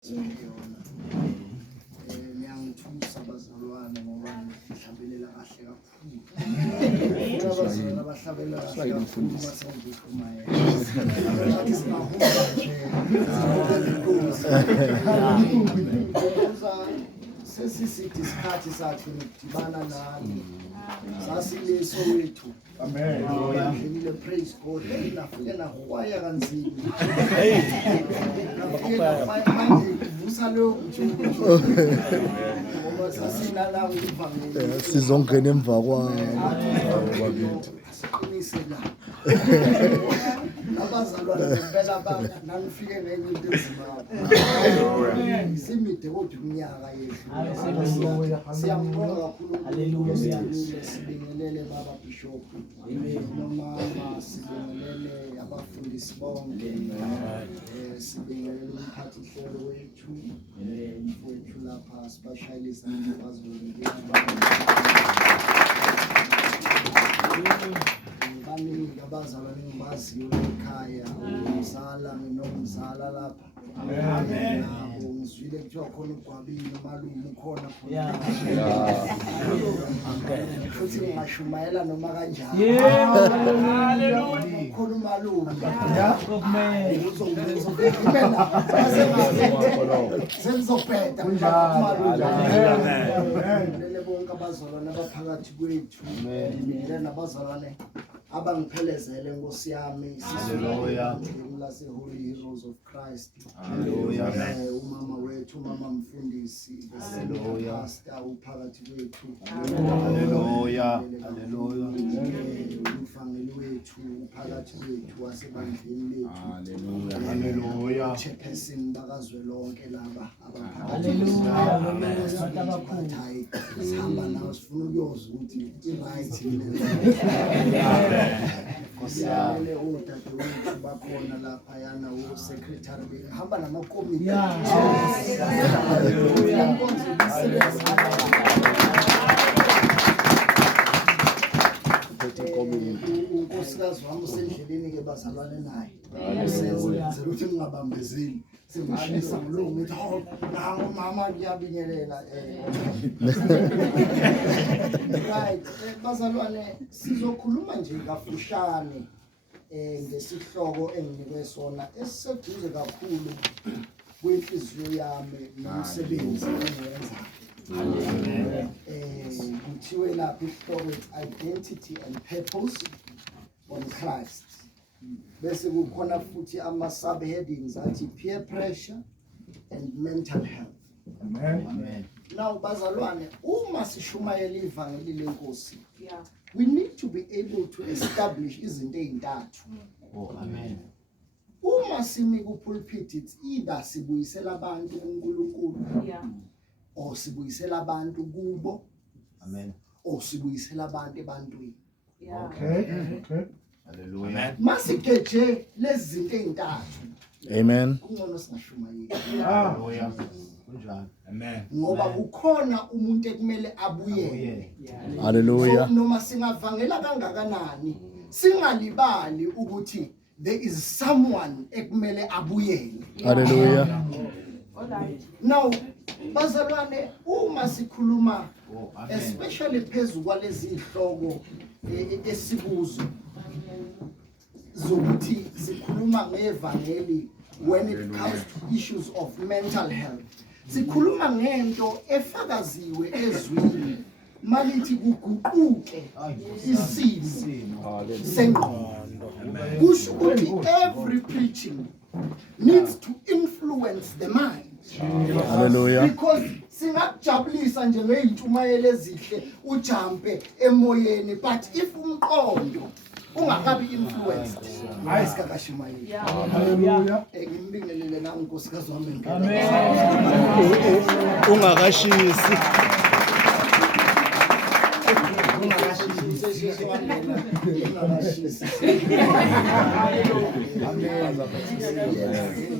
Ngiyangithusa abazalwane ngoba ngihlabelela kahle kakhulu. Abazalwane abahlabela kahle kakhulu mase ngikhuluma sesisithi isikhathi sakhe nokudibana nani sasile Soweto. Amen. Ngiyile praise God. Nafike nakwaya kanzima. Sizongena emva kwabo abazalwane ngempela nangifike ngenye into ezima simide kodwa iminyaka yethu siyambonga kakhulu sibingelele baba bishop nomama sibingelele abafundisi bonke sibingelele umphathi hlelo wethu mfowethu lapha sibashayelisa ngibazolungela baningi abazalwane engibaziyo ekhaya umzala nomzala lapha nabo ngizwile kuthiwa khona ugwabile umalume ukhona khona futhi ngingashumayela noma kanjani khona umalume senzobheda lele bonke abazalwane abaphakathi kwethu ngibingelela nabazalwane abangiphelezele Nkosi yami lase Holy Heroes of Christ. Umama wethu umama mfundisi pastor uphakathi kwethu umfangeli wethu uphakathi kwethu wasebandleni lethu chairperson bakazwelonke laba abaphakathi sihamba nawo sifuna ukuyozwa ukuthi i-right Kosiyale udade wethu bakhona lapha yana u-secretary behamba namakomiti unkosikazi wami usendleleni-ke bazalwane naye usenzela ukuthi ngingabambezeli sengishisa ngilungu ngithi hawu nangu mama kuyabingelela right bazalwane sizokhuluma nje kafushane ngesihloko enginikwe sona esiseduze kakhulu kwenhliziyo yami nomsebenzi engiwenzayo. Kuthiwe lapha isihloko identity and purpose on Christ. Bese kukhona futhi ama-subheadings athi peer pressure and mental health. Amen. Now bazalwane uma sishumayela ivangeli lenkosi we need to be able to establish izinto ezintathu. Amen. Uma simi ku-pulpit it's either sibuyisela abantu kuNkulunkulu or sibuyisela abantu kubo. Amen. Or sibuyisela abantu ebantwini. Okay. Hallelujah. Masikeje lezi zinto ezintathu. Amen. Kungcono singashumayeli. Hallelujah. Kunjani? Amen. Ngoba kukhona umuntu ekumele abuyele. Hallelujah. Noma singavangela kangakanani singalibali ukuthi there is someone ekumele abuyele. Hallelujah. Now bazalwane uma sikhuluma especially phezulu kwalezi ihloko esibuzo zokuthi sikhuluma ngevangeli when it comes to issues of mental health sikhuluma ngento efakaziwe ezwini malithi kuguquke isimo sengqondo kusho ukuthi every preaching needs to influence the mind. Hallelujah. Because singakujabulisa nje ngeintshumayelo ezihle ujampe emoyeni but if umqondo ungakabi influenced ayisikakashumayeli. Hallelujah. Ngimbingelele na unkosikazi wami. Amen. Ungakashisi.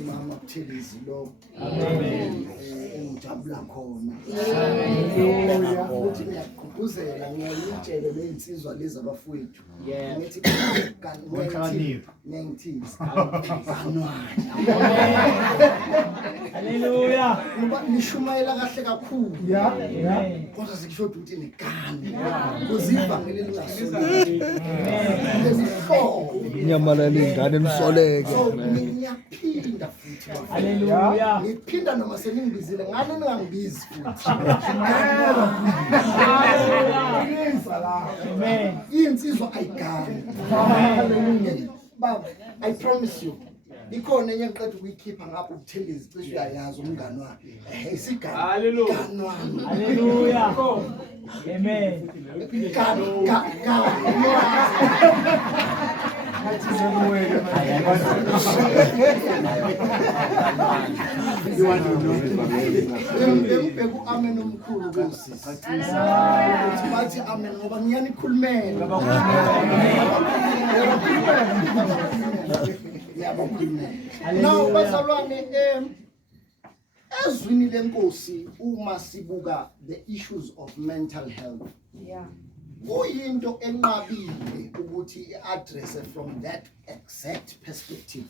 Mama Thelizilo. Amen. jabula khona futhi ngiyagqugquzela ngiyayitshela lezinsizwa lezi abafowethu ngithi Hallelujah. ngoba nishumayela kahle kakhulu kodwa sikushoda ukuthi negane kuzivangeli lingasoneli Inyamalala ingane emsoleke. ngiyaphinda futhi Hallelujah. ngiphinda noma seningibizile ngane ningangibizi futhi Amen. insizwa ayigane baba I promise you ikhona enye ngiqeda ukuyikhipha ngapha ubuthelezi cishe uyayazi umngane wakhe isigane Hallelujah. Hallelujah. Amen. Bengibheka amen omkhulu kusisi bathi amen ngoba ngiyanikhulumela now bazalwane ezwini lenkosi uma sibuka the issues of mental health kuyinto enqabile ukuthi i-address from that exact perspective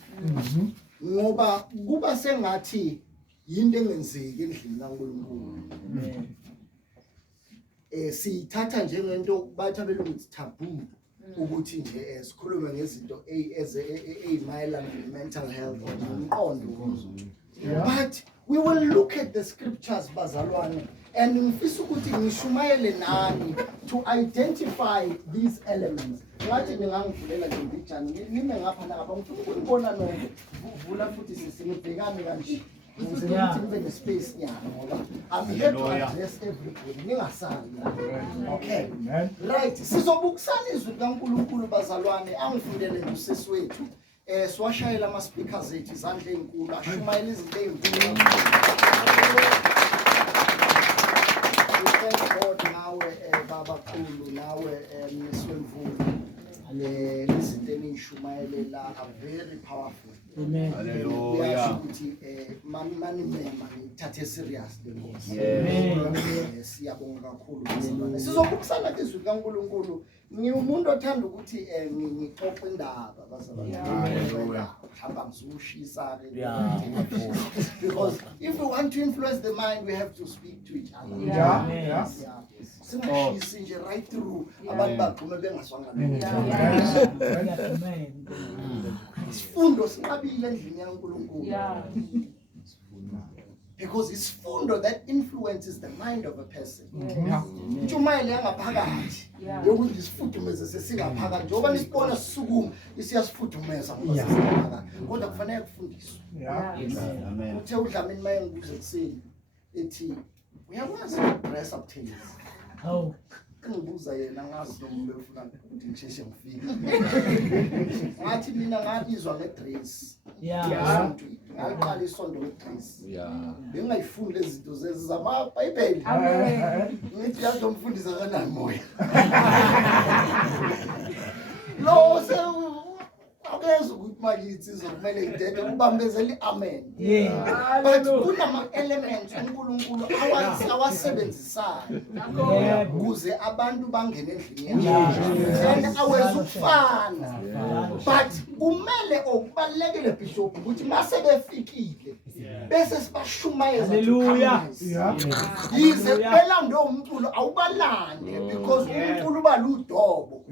ngoba kuba sengathi yinto engenzeki endlini kaNkulunkulu siyithatha njengento bathi abelungu taboo ukuthi nje sikhulume ngezinto ezimayelana ne-mental health nomqondo but we will look at the scriptures bazalwane and ngifisa ukuthi ngishumayele nani to identify these elements ngathi ningangivulela nje ngijani nime ngapha naba ngifuna ukubona novula futhi sisibhekane kanje ngibe nespace nyana ngoba I'm here to address everybody ningasali okay right sizobukusana izwi kaNkulunkulu bazalwane angifundele usisi wethu siwashayela ama speakers ethu izandla ezinkulu ashumayela izinto ezinkulu God nawe baba khulu nawe Mswemvulu izinto enishumayelela are very powerful. Amen. Hallelujah. Mani mema ngithathe serious the Lord. Siyabonga kakhulu bazalwane. Sizobukusana izwi kaNkulunkulu. Ngiwumuntu othanda ukuthi ngixoxe indaba bazalwane. Hamba ngizushisa because if we want to influence the mind we have to speak to each other. Singashisi nje right through abantu bagqume bengaswanga Amen. isifundo sinqabile endlini yaNkulunkulu because isifundo that influences the mind of a person intshumayelo yangaphakathi yokuthi isifudumeze sesingaphakathi njengoba nisibona sisukuma isiyasifudumeza ngoba sesingaphakathi kodwa kufanele kufundiswe uthe uDlamini maye ngibuze kuseni ethi uyakwazi ukudress up things ngibuza yena ngazi noma befuna ukuthi ngisheshe ngifike ngathi mina ngabizwa ngedress ngaqala isonto ngedress bengayifundi lezi zinto zama Bible ngithi yazomfundisa kanani moya lo se akezwe ukuthi makithi izokumele idede ubambezele amen but kunama elements uNkulunkulu awasebenzisayo ukuze abantu bangene endlini yakhe aweza ukufana but kumele okubalekele bishop ukuthi mase befikile bese sibashumayeza Hallelujah. yize belande umculo awubalande because uNkulunkulu baludobo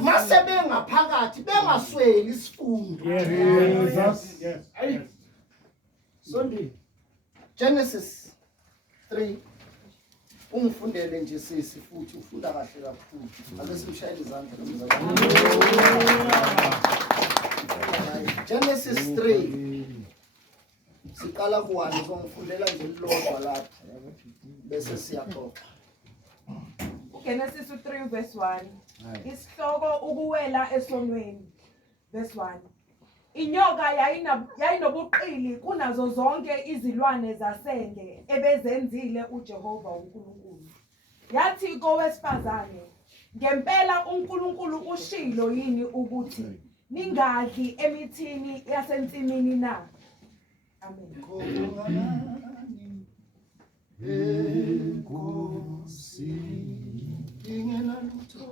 mase bengaphakathi bengasweli isifundo Genesis 3 ungifundele nje sisi futhi ufunda kahle kakhulu ake simshayele izandla nomzalwane Genesis 3 siqala kuwani ngifundela nje lilodwa lapha bese siyaxoxa Genesis 3 verse 1 isihloko ukuwela esonweni verse 1 Inyoka yayinobuqili kunazo zonke izilwane zasendle ebezenzile uJehova uNkulunkulu. Yathi kowesifazane, ngempela uNkulunkulu ushilo yini ukuthi ningadli emithini yasensimini na? Amen. Nkosi ingenalutho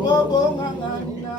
ngobonga ngani na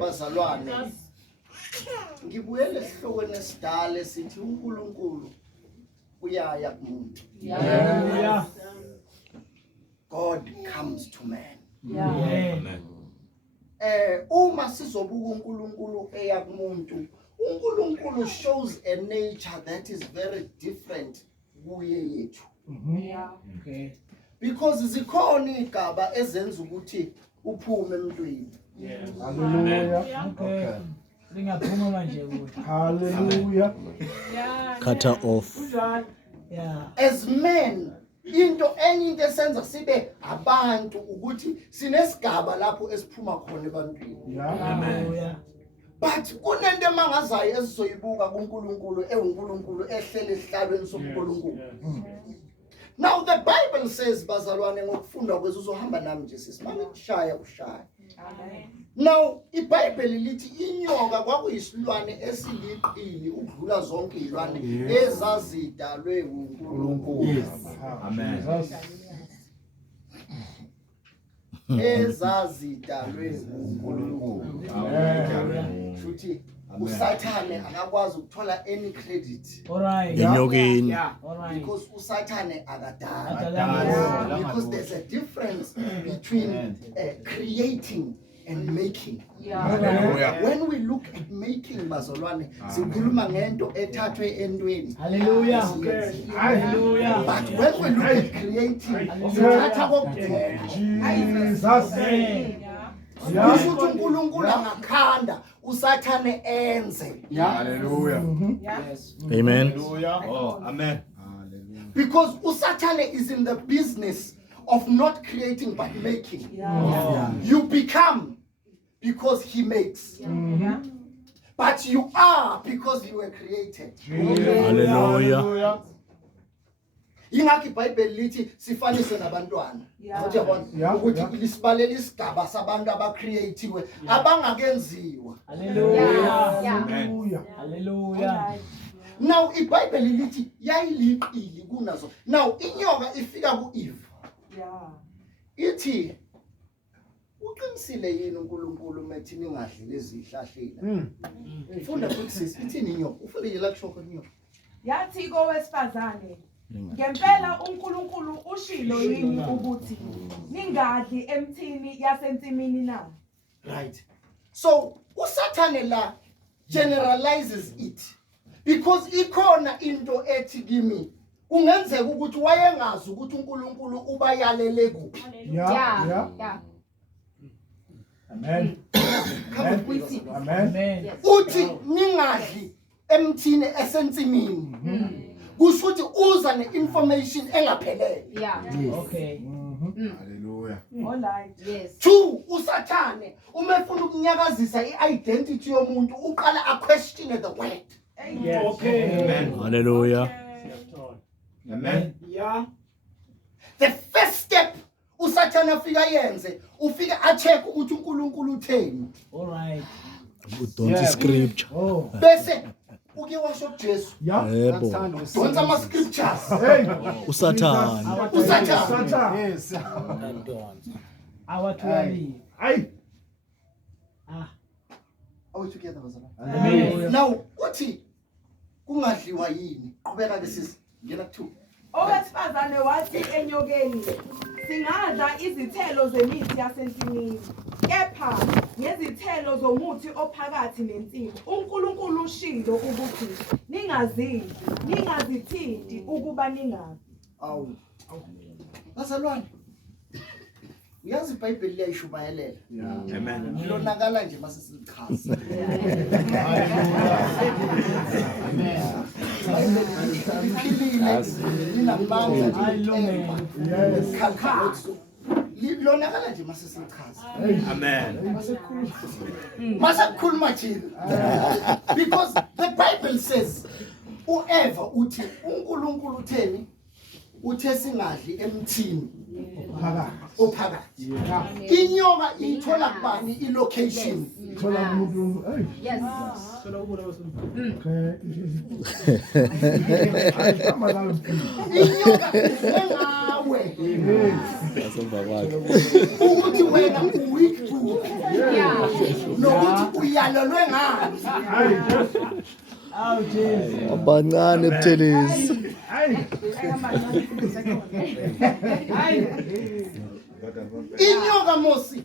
bazalwane ngibuyele esihlokweni esidala esithi uNkulunkulu uyaya kumuntu. Yeah. God comes to man. Yeah. Uma sizobuka uNkulunkulu eya kumuntu, uNkulunkulu shows a nature that is very different kuye yethu. Yeah. Okay. Because zikhona igaba ezenza ukuthi uphume emntwini. Hallelujah. Okay. Lingaphuma manje kuthi. Hallelujah. Yeah. Cut her off. Yeah. As men, into esenza sibe abantu ukuthi sinesigaba lapho esiphuma khona ebantwini. Hallelujah. But kunento emangazayo esizoyibuka kuNkulunkulu uNkulunkulu ehlele esihlalweni sobuNkulunkulu. Now the Bible says bazalwane ngokufunda kwethu uzohamba nami nje sisimane kushaya ushaya. Amen. Now iBhayibheli lithi inyoka kwakuyisilwane esiliqili ukudlula zonke izilwane ezazidalwe uNkulunkulu. Amen. ezazidalwe nguNkulunkulu. Futhi uSathane akakwazi ukuthola any credit All right. Enyokeni. All right. because uSathane akadala. Akadala. Because there's a difference between creating and making. When we look at making bazalwane sikhuluma ngento ethathwe entweni. Hallelujah. Hallelujah. But when we look at creating sithatha kokugcwele. Jesus. Kusho ukuthi uNkulunkulu angakhanda uSathane enze. Hallelujah. Amen. Oh, amen. Because uSathane is in the business of not creating but making. You become because he makes. But you are because you were created. Hallelujah. Ingakho iBhayibheli lithi sifanise nabantwana. Uyabona ukuthi lisibalela isigaba sabantu abacreatiwe abangakenziwa. Hallelujah. Hallelujah. Now iBhayibheli lithi yayiliqili kunazo. Now inyoka ifika kuEve. Ithi uqinisile yini uNkulunkulu methi ningadli lezi zihlahleni. Funda futhi sisi ithini inyoka? Ufike la kusho khona inyoka. Yathi kowesifazane ngempela uNkulunkulu ushilo yini ukuthi ningadli emthini yasensimini na? Right. So uSathane la generalizes it because ikhona into ethi kimi kungenzeka ukuthi wayengazi ukuthi uNkulunkulu ubayalele kuphi. Yeah. Amen. Amen. Uthi ningadli emthini esensimini. Kusho ukuthi uza ne-information engaphelele. Okay. Hallelujah. All right. Yes. 2 uSathane uma efuna ukunyakazisa i-identity yomuntu uqala a-question the word. Okay. Hallelujah. Amen. The first step uSathane afika yenze ufika a-check ukuthi uNkulunkulu utheni. All right. Don't scripture. Oh. Bese uke washo kuJesu. Yebo. Don't ama scriptures. Hey. Usathane. uSathane. Yes. Our 12. Ay. Ah. Are we together bazalwane? Amen. Now uthi kungadliwa yini? Qhubeka ke sisi. Ngena ku 2. Owesifazane wathi enyokeni singadla izithelo zemithi yasensimini kepha ngezithelo zomuthi ophakathi nensimini uNkulunkulu ushilo ukuthi ningazidli ningazithinti ukuba ningafi. Awu. Bazalwane. Uyazi iBhayibheli liyayishumayelela. Amen. Lonakala nje mase silichaza. Lonakala nje mase silichaza. Amen. Mase kukhuluma thina. Because the Bible says whoever uthi uNkulunkulu utheni uthe singadli emthini ophakathi. Inyoka ithola kubani ilocation? Thola umuntu. Hey. Yes. Inyoka engawe. Ukuthi wena uweak to. Nokuthi uyalelwe ngani? Oh, Jesus. Abancane ebuthelezi. Inyoka mosi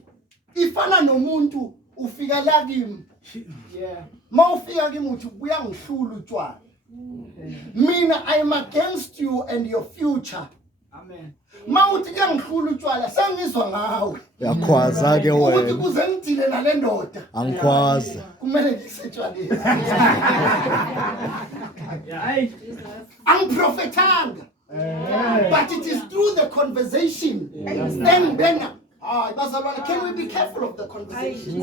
ifana nomuntu ufika la kimi. Mawufika kimi uthi uyangihlula utshwala. Mina I am against you and your future. Amen. Mawuthi kuyangihlula utshwala sengizwa ngawe. Yakhwaza ke Ukuthi wena. kuze ngidile nale ndoda. Angikhwaza. Kumele ngisetshwaleni. Hey. Angiprofethanga. But it is through the conversation. Then bazalwane, can we be careful of the conversation?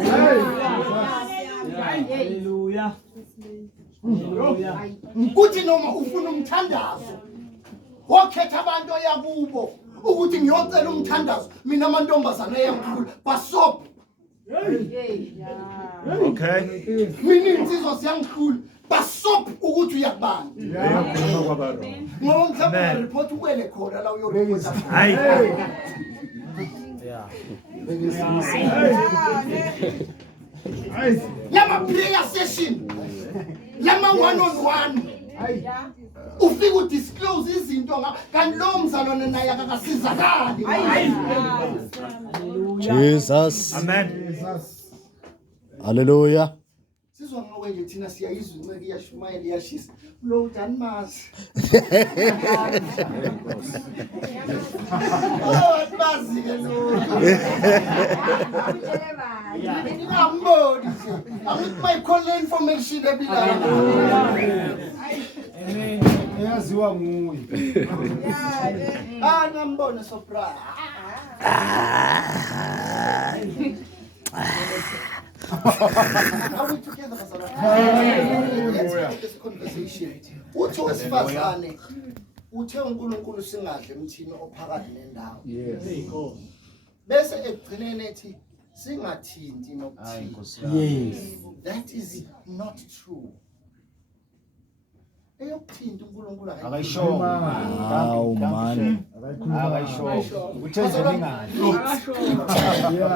Hallelujah. Hallelujah. Kuthi noma ufuna umthandazo wakhetha abantu yakubo ukuthi ngiyocela umthandazo mina amantombazana ayamkhulu basop. Okay. Mina insizwa siyangikhulu basop ukuthi uyakubani. Ngoba mhlawumbe report ukwele khona la uyoreport. Hayi. Lama prayer session. Lama one on one. Ufika udisclose izinto kanti lo mzalwane naye akasizakali. Jesus. Amen. Hallelujah. Sizwa ngawe nje thina siyayizwa inceke iyashumayela iyashisa. Lo udani mazi. Oh, mazi ke lo. Ngamboni nje. Angithi mayikhona information ebilayo. Amen. Eyaziwa nguye. Ngambona surprise. Are we together, Bazalwane? Let's have this conversation. Uthe wesifazane uthe uNkulunkulu singadle emthini ophakathi nendawo. Yes. Bese ekugcineni ethi singathinti nokuthinta. Yes. That is not true. Eyokuthinta uNkulunkulu Akayisho. Wow, man. Akayisho. Uthenze ngani?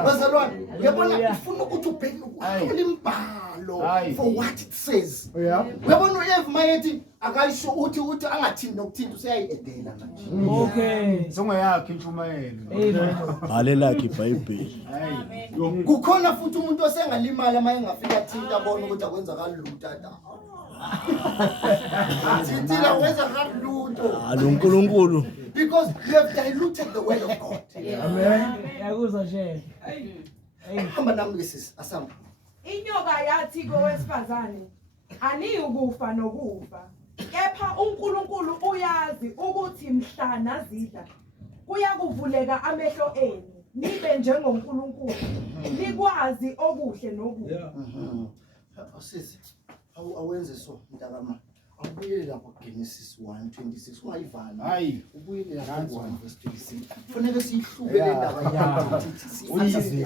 Bazalwane, uyabona ufuna ukuthi ubheke ukuhlola imbhalo for what it says. Uyabona uEve mayethi akayisho uthi angathinti nokuthinta useyayedela manje. Okay. Songayakho intshumayelo. Amen. Balelakhe iBhayibheli. Kukhona futhi umuntu osengalimala maye ngafika thinta abona ukuthi akwenzakala lutho tata. Thina wenza kalutho. uNkulunkulu. Because you have diluted the word of God. Yakuzwa nje. Hamba nami ke sisi asamba. Inyoka yathi kowesifazane, "Aniyukufa nokufa, kepha uNkulunkulu uyazi ukuthi mhla nazidla kuyakuvuleka amehlo enu, nibe njengoNkulunkulu, nikwazi okuhle nokubi." Sisi, awenze so mntakama. Awubuyele lapho Genesis 1:26 ungayivala. Hayi. Ubuyele lapho 1:26. Kufanele siyihlube le ndaba yakho ukuthi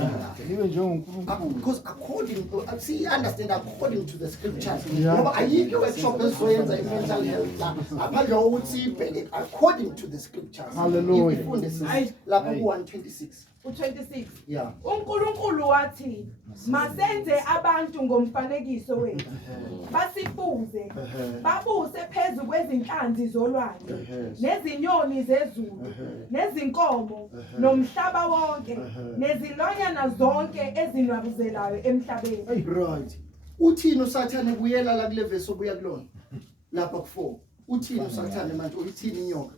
Nibe njengoNkulunkulu. because according to according to the scriptures. Ngoba ayikho workshop ezoyenza i-mental health la. Ngaphandle kokuthi ibheke according to the scriptures. Hallelujah. Ifunde sisi lapho ku-1:26. U-26. Yeah. uNkulunkulu wathi, "Masenze abantu ngomfanekiso wethu, basifuze, babuse phezu kwezinhlanzi zolwandle, nezinyoni zezulu, nezinkomo, nomhlaba wonke, nezilwanyana zonke ezinwabuzelayo emhlabeni." Right. Uthini uSathane buyela la kule verse obuya kulona? Lapha ku4. Uthini uSathane manje uthini inyoka?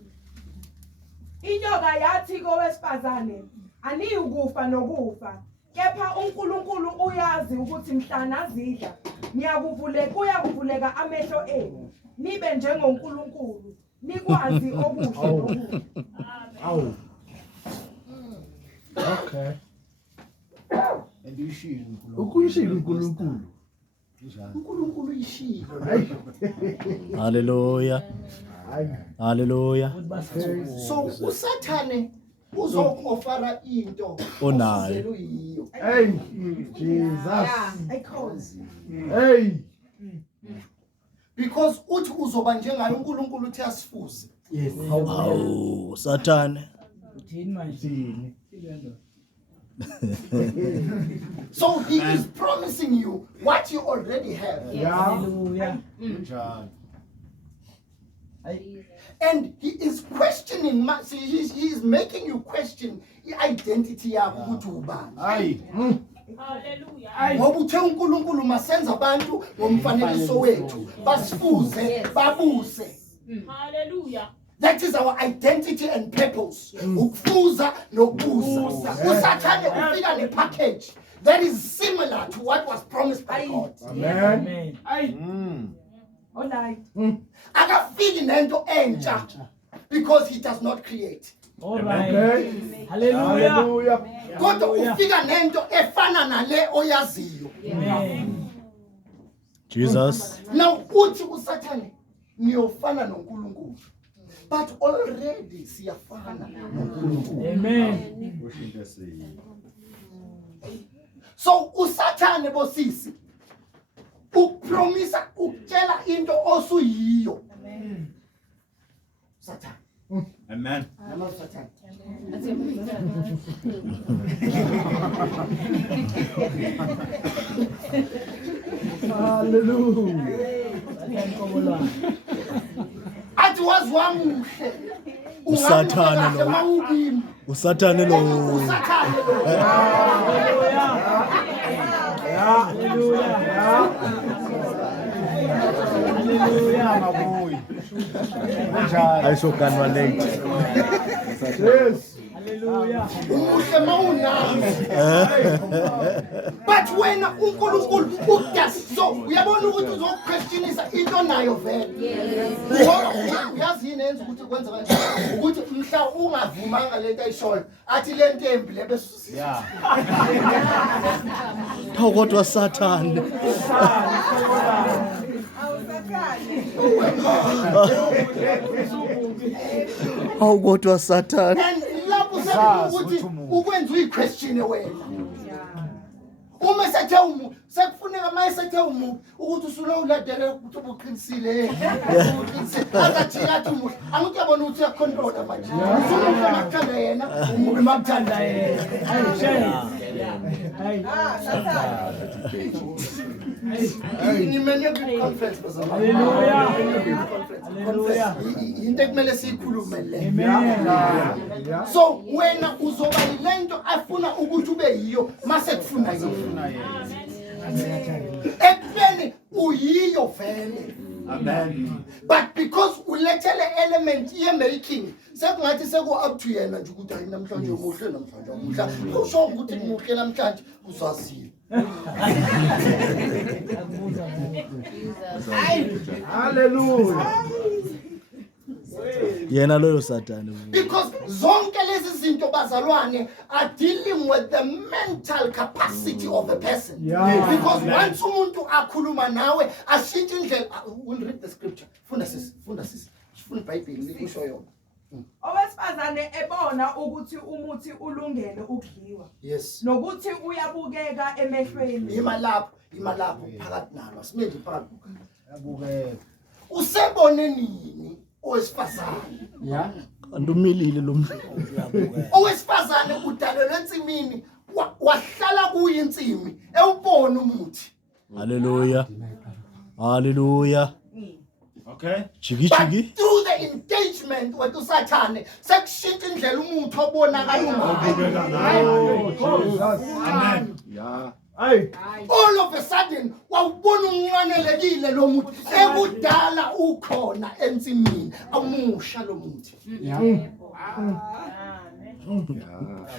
Inyoka yathi kowesifazane, "Aniyukufa nokufa, kepha uNkulunkulu uyazi ukuthi mhla nazidla kuyakuvuleka amehlo enu, nibe njengoNkulunkulu, nikwazi okuhle nokubi." Okay. And uyishilo uNkulunkulu. Ukuyishilo uNkulunkulu. uNkulunkulu uyishilo. Hallelujah. Hallelujah. So uSathane uzokufara into Onayo. uyiyo. Hey, Jesus. Because Hey. Because uthi uzoba njengayo uNkulunkulu uthi asifuze. Yes. Hawu, Sathane. Uthini manje? So he is promising you what you already have. Hallelujah. Njalo. And he is questioning, see, he is making you question the identity yakho ukuthi ubani. Hayi. Ngoba uthe uNkulunkulu masenza abantu ngomfanekiso wethu, basifuze, babuse. Hallelujah. That is our identity and purpose. Ukufuza nokubusa. uSathane ufika nepackage that is similar to what was promised by God. Amen. alright. Akafiki nento entsha because he does not create. All right. Okay. Hallelujah. Hallelujah. Kodwa ufika nento efana nale oyaziyo. Amen. Jesus. Now uthi uSathane niyofana noNkulunkulu. But already siyafana noNkulunkulu. Amen. So uSathane bosisi ukupromisa ukutshela into osuyiyo. Sathane Amen. Nama Satan. Hallelujah. Athi waziwamuhle. Usathane lo. Mawukimi. Usathane lo. Usathane lo. Mabuyi. Kanjalo. Ayisokanwa late. Yes. Umuhle mawunami. But wena uNkulunkulu ukudasi so uyabona ukuthi uzokuquestionisa into nayo vele. Uyazi yini yenza ukuthi kwenza kanjani? Ukuthi mhla ungavumanga lento ayishoyo athi le ntembi le bese Yeah. Hawu kodwa Sathane. Hawu kodwa Sathane. and lapho sekuthi ukwenza uyiquestion wena. Uma sethe sekufuneka mayesethe ukuthi usulawuladela ukuthi ubuqinisile akathi yathi umuhle angithi yabona ukuthi uyacontrola manje usumuhle makuthanda yena umubi makuthanda yena nimene conference bazalwane into ekumele siyikhulume le so wena uzoba yilento afuna ukuthi ube yiyo mase kufuna yini ekubeni uyiyo vele. Amen. But because ulethele element ye-making sekungathi seku-up to yena nje ukuthi hayi namhlanje umuhle namhlanje umuhle usho ukuthi muhle namhlanje uzazile. Hallelujah. Yena loyo Sathane. Because zonke lezi zinto bazalwane are dealing with the mental capacity of a person. Yeah. Because once umuntu akhuluma nawe ashintshe indlela. We'll read the scripture. Funda sis. Funda iBhayibheli likusho yona. Owesifazane ebona ukuthi umuthi ulungele ukudliwa. Yes. Nokuthi uyabukeka emehlweni. Imalapho phakathi nalo. Asimende phakathi. Yabukeka. Usebone nini owesifazane? Yeah. Andumilile lo muntu. Owesifazane udalelwe ensimini wahlala kuyo insimi ewubona umuthi. Hallelujah. Hallelujah. Okay. Chiki But chiki. through the engagement with uSathane sekushintsha indlela umuthi obonakala ngayo. Amen. Yeah. Hey. All of a sudden wawubona umnqanelekile lo muthi ekudala ukhona ensimini amusha lo muthi.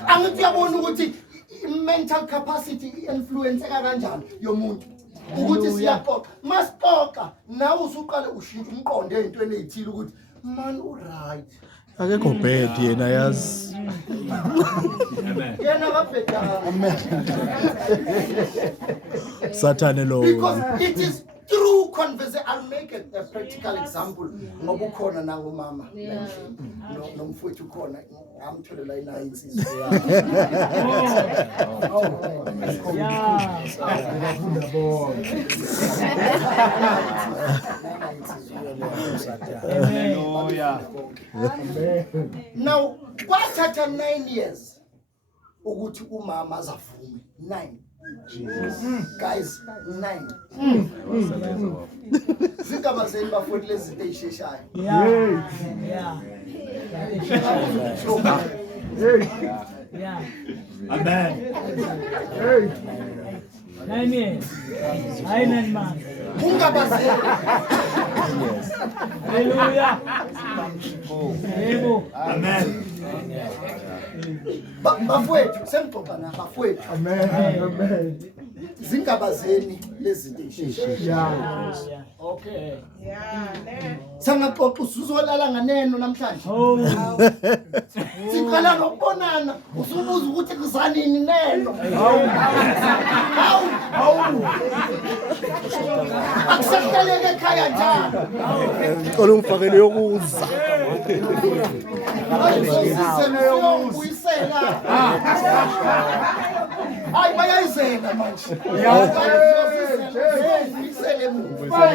Angithi yabona ukuthi mental capacity influence kanjani yomuntu ukuthi siyaxoxa masixoxa nawe usuqale ushintsha umqondo ezintweni ezithile ukuthi man uright Akekho bad yena yazi. yena kabhedanga Sathane lo. because it is through conversation. I'll make a practical example ngoba ukhona nango mama nomfowethu ukhona amtholela ina insizwe Hallelujah. now kwathatha 9 years ukuthi umama azavume 9 guys 9 zigaba zeni bafuni lezi zinto ezisheshayo Amen. Hey. 9 years. Hayi 9 months. ungabazeli Hallelujah. Yebo. Amen. bafowethu sengixoxa na bafowethu Amen. Amen. zingaba zeni lezi zinto ezisheshayo Yeah. Okay. sangaxoxa usuzolala nganeno namhlanje Oh. siqala nokubonana usubuza ukuthi kuzanini neno akusahleleke ekhaya njalo Ngicela ungifakele yokuza. uyisela hayi bayayizela manje uyisele emuva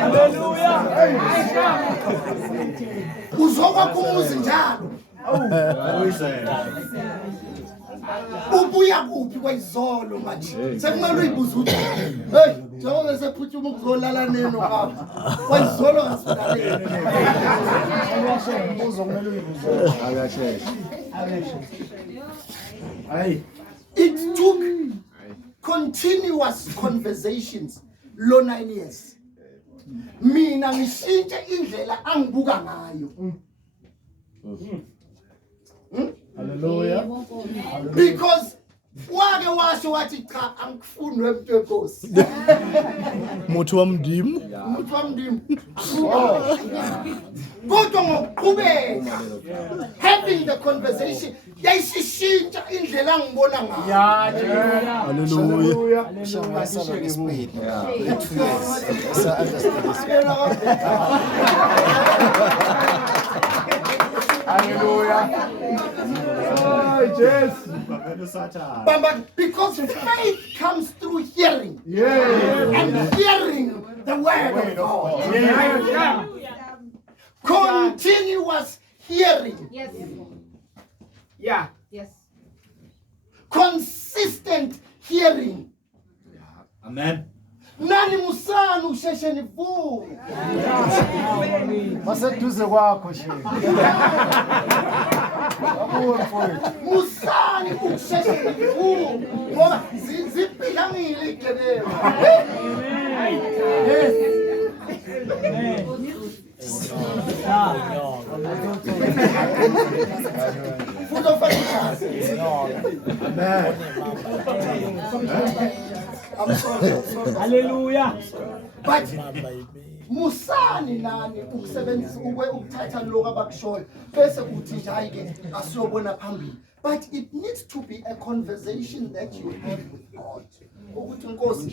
Hallelujah. Uzokwakha umuzi njalo. Ubuya kuphi kwayizolo manje? Sekumele uyibuze ukuthi hey, njengoba sephuthuma ukuzolala neno ngapha. Kwayizolo ngasilaleni. Uzokumele uyibuze. Hayi. It took continuous conversations lo 9 years. Mina ngishintshe indlela angibuka ngayo. Hallelujah. Because wake washo wathi cha angifuni wemuntu wenkosi. Muthi wamndimu. Umuntu wamndimu. Kodwa ngokuqhubeka having the conversation yayishintsha indlela angibona ngayo. Hallelujah. Hallelujah. Oh, Jesus. But because faith comes through hearing. Yeah. And hearing the word of God. Yeah. Continuous hearing. Yes. Yeah. Yes. Consistent hearing. Amen. Nani musana usheshe nivume. Maseduze kwakho she. Musani usheshe nivume. Ngoba ziphilangile igebelo. Yes. Full of faith. I'm sorry. Hallelujah. But musani nani ukusebenzisa ukuthatha lokho abakushoyo bese uthi nje hayi ke asiyobona phambili. But it needs to be a conversation that you have with God. Ukuthi Nkosi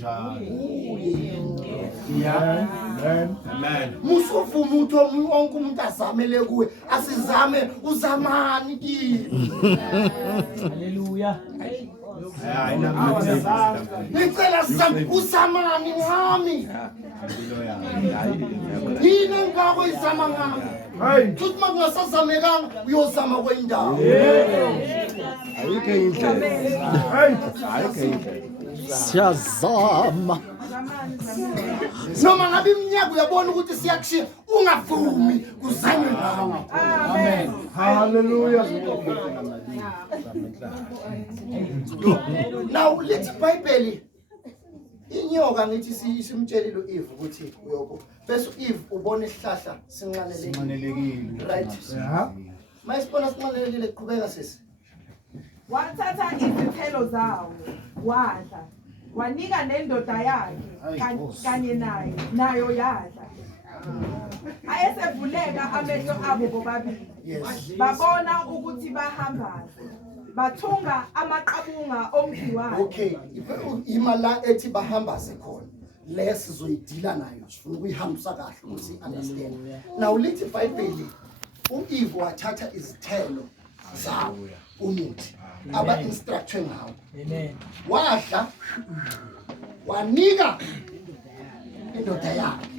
Yeah. Amen. Amen. musuvuma uthi wonke umuntu azamele kuwe asizame uzamani kimi. Hallelujah. Ngicela sizame uzamani ngami. Yini ngakho izama ngami. Hey. Futhi makungasazamekanga uyozama kwendawo. Ayike indlela. Hey. Ayike indlela. Siyazama. Noma ngabe iminyaka uyabona ukuthi siyakushiya ungavumi kuzanywe nawe. Amen. Hallelujah. Now lithi iBhayibheli inyoka ngithi simtshelile uEve ukuthi uyobo bese uEve ubona isihlahla sinqanelekile. Right. Yeah. Mayisibona sinqanelekile kuqhubeka sisi. Wathatha izithelo zawo wadla wanika nendoda yakhe kanye nayo yadla. Ayesevuleka amehlo abo bobabili. Babona ukuthi bahambaze. Bathunga amaqabunga omkhiwayo. Okay, imala ethi bahamba sekhona. Lesizoyidila nayo sifuna ukuyihambisa kahle ukuthi understand. Now lithi iBhayibheli uEve wathatha izithelo zawo umuthi aba instruction ngawo. Amen. Wadla wanika indoda yakhe.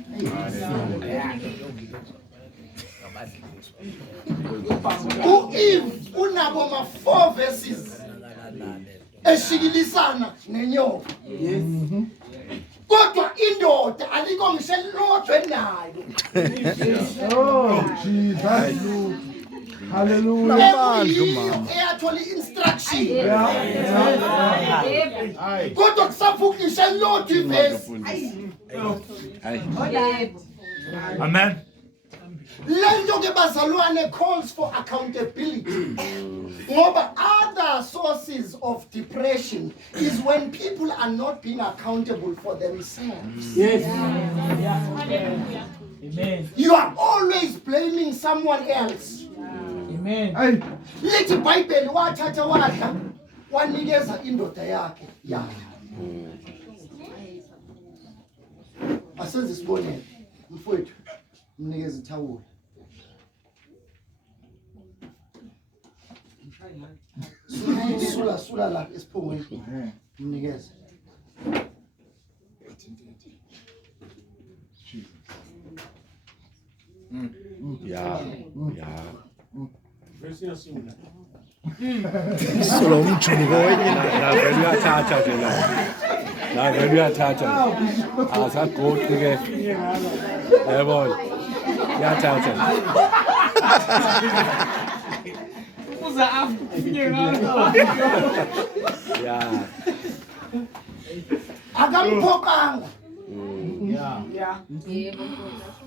uEve unabo ma 4 verses eshikilisana nenyoka. Kodwa indoda aliko ngisho lodwe nayo. Oh, Jesus. Hallelujah. Eyathola instruction. Yeah. Kodwa kusafukisha lodwe verse. Amen. Lento ke bazalwane calls for accountability. Ngoba other sources of depression is when people are not being accountable for themselves. Yes. Amen. You are always blaming someone else. Amen. Hey. Lithi iBhayibheli wathatha wadla wanikeza indoda yakhe yakhe. Asenze sibonele mfowethu mnikeze ithawula. Sula lapha esiphongweni mnikeze. Yeah. Solo umjuluko wenye Navele uyathatha nje la. Navele uyathatha. Asagodi ke. Yebo. Uyathatha. Yeah. Akampokanga.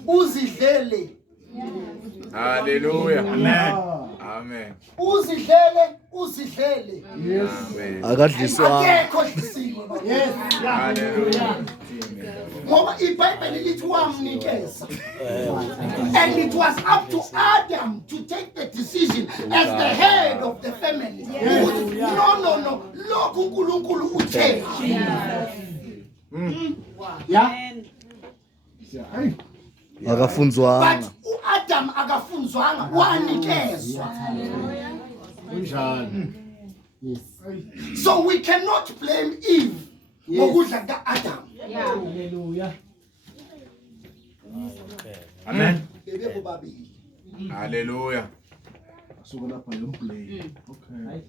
Uzidlele. Hallelujah. Amen. Amen. Uzidlele. Amen. akadliswa Akekho dlisiwe. Yes. Hallelujah. Ngoba iBhayibheli lithi wamnikeza. And it was up to Adam to take the decision as the head of the family. Ukuthi, no. Lokhu uNkulunkulu uthe. akafunzwanga But uAdam akafunzwanga wanikezwa. So we cannot blame Eve ngokudla kaAdam. Hallelujah. Amen. Bebe bobabili. Hallelujah. Suka lapha yomplay. Okay.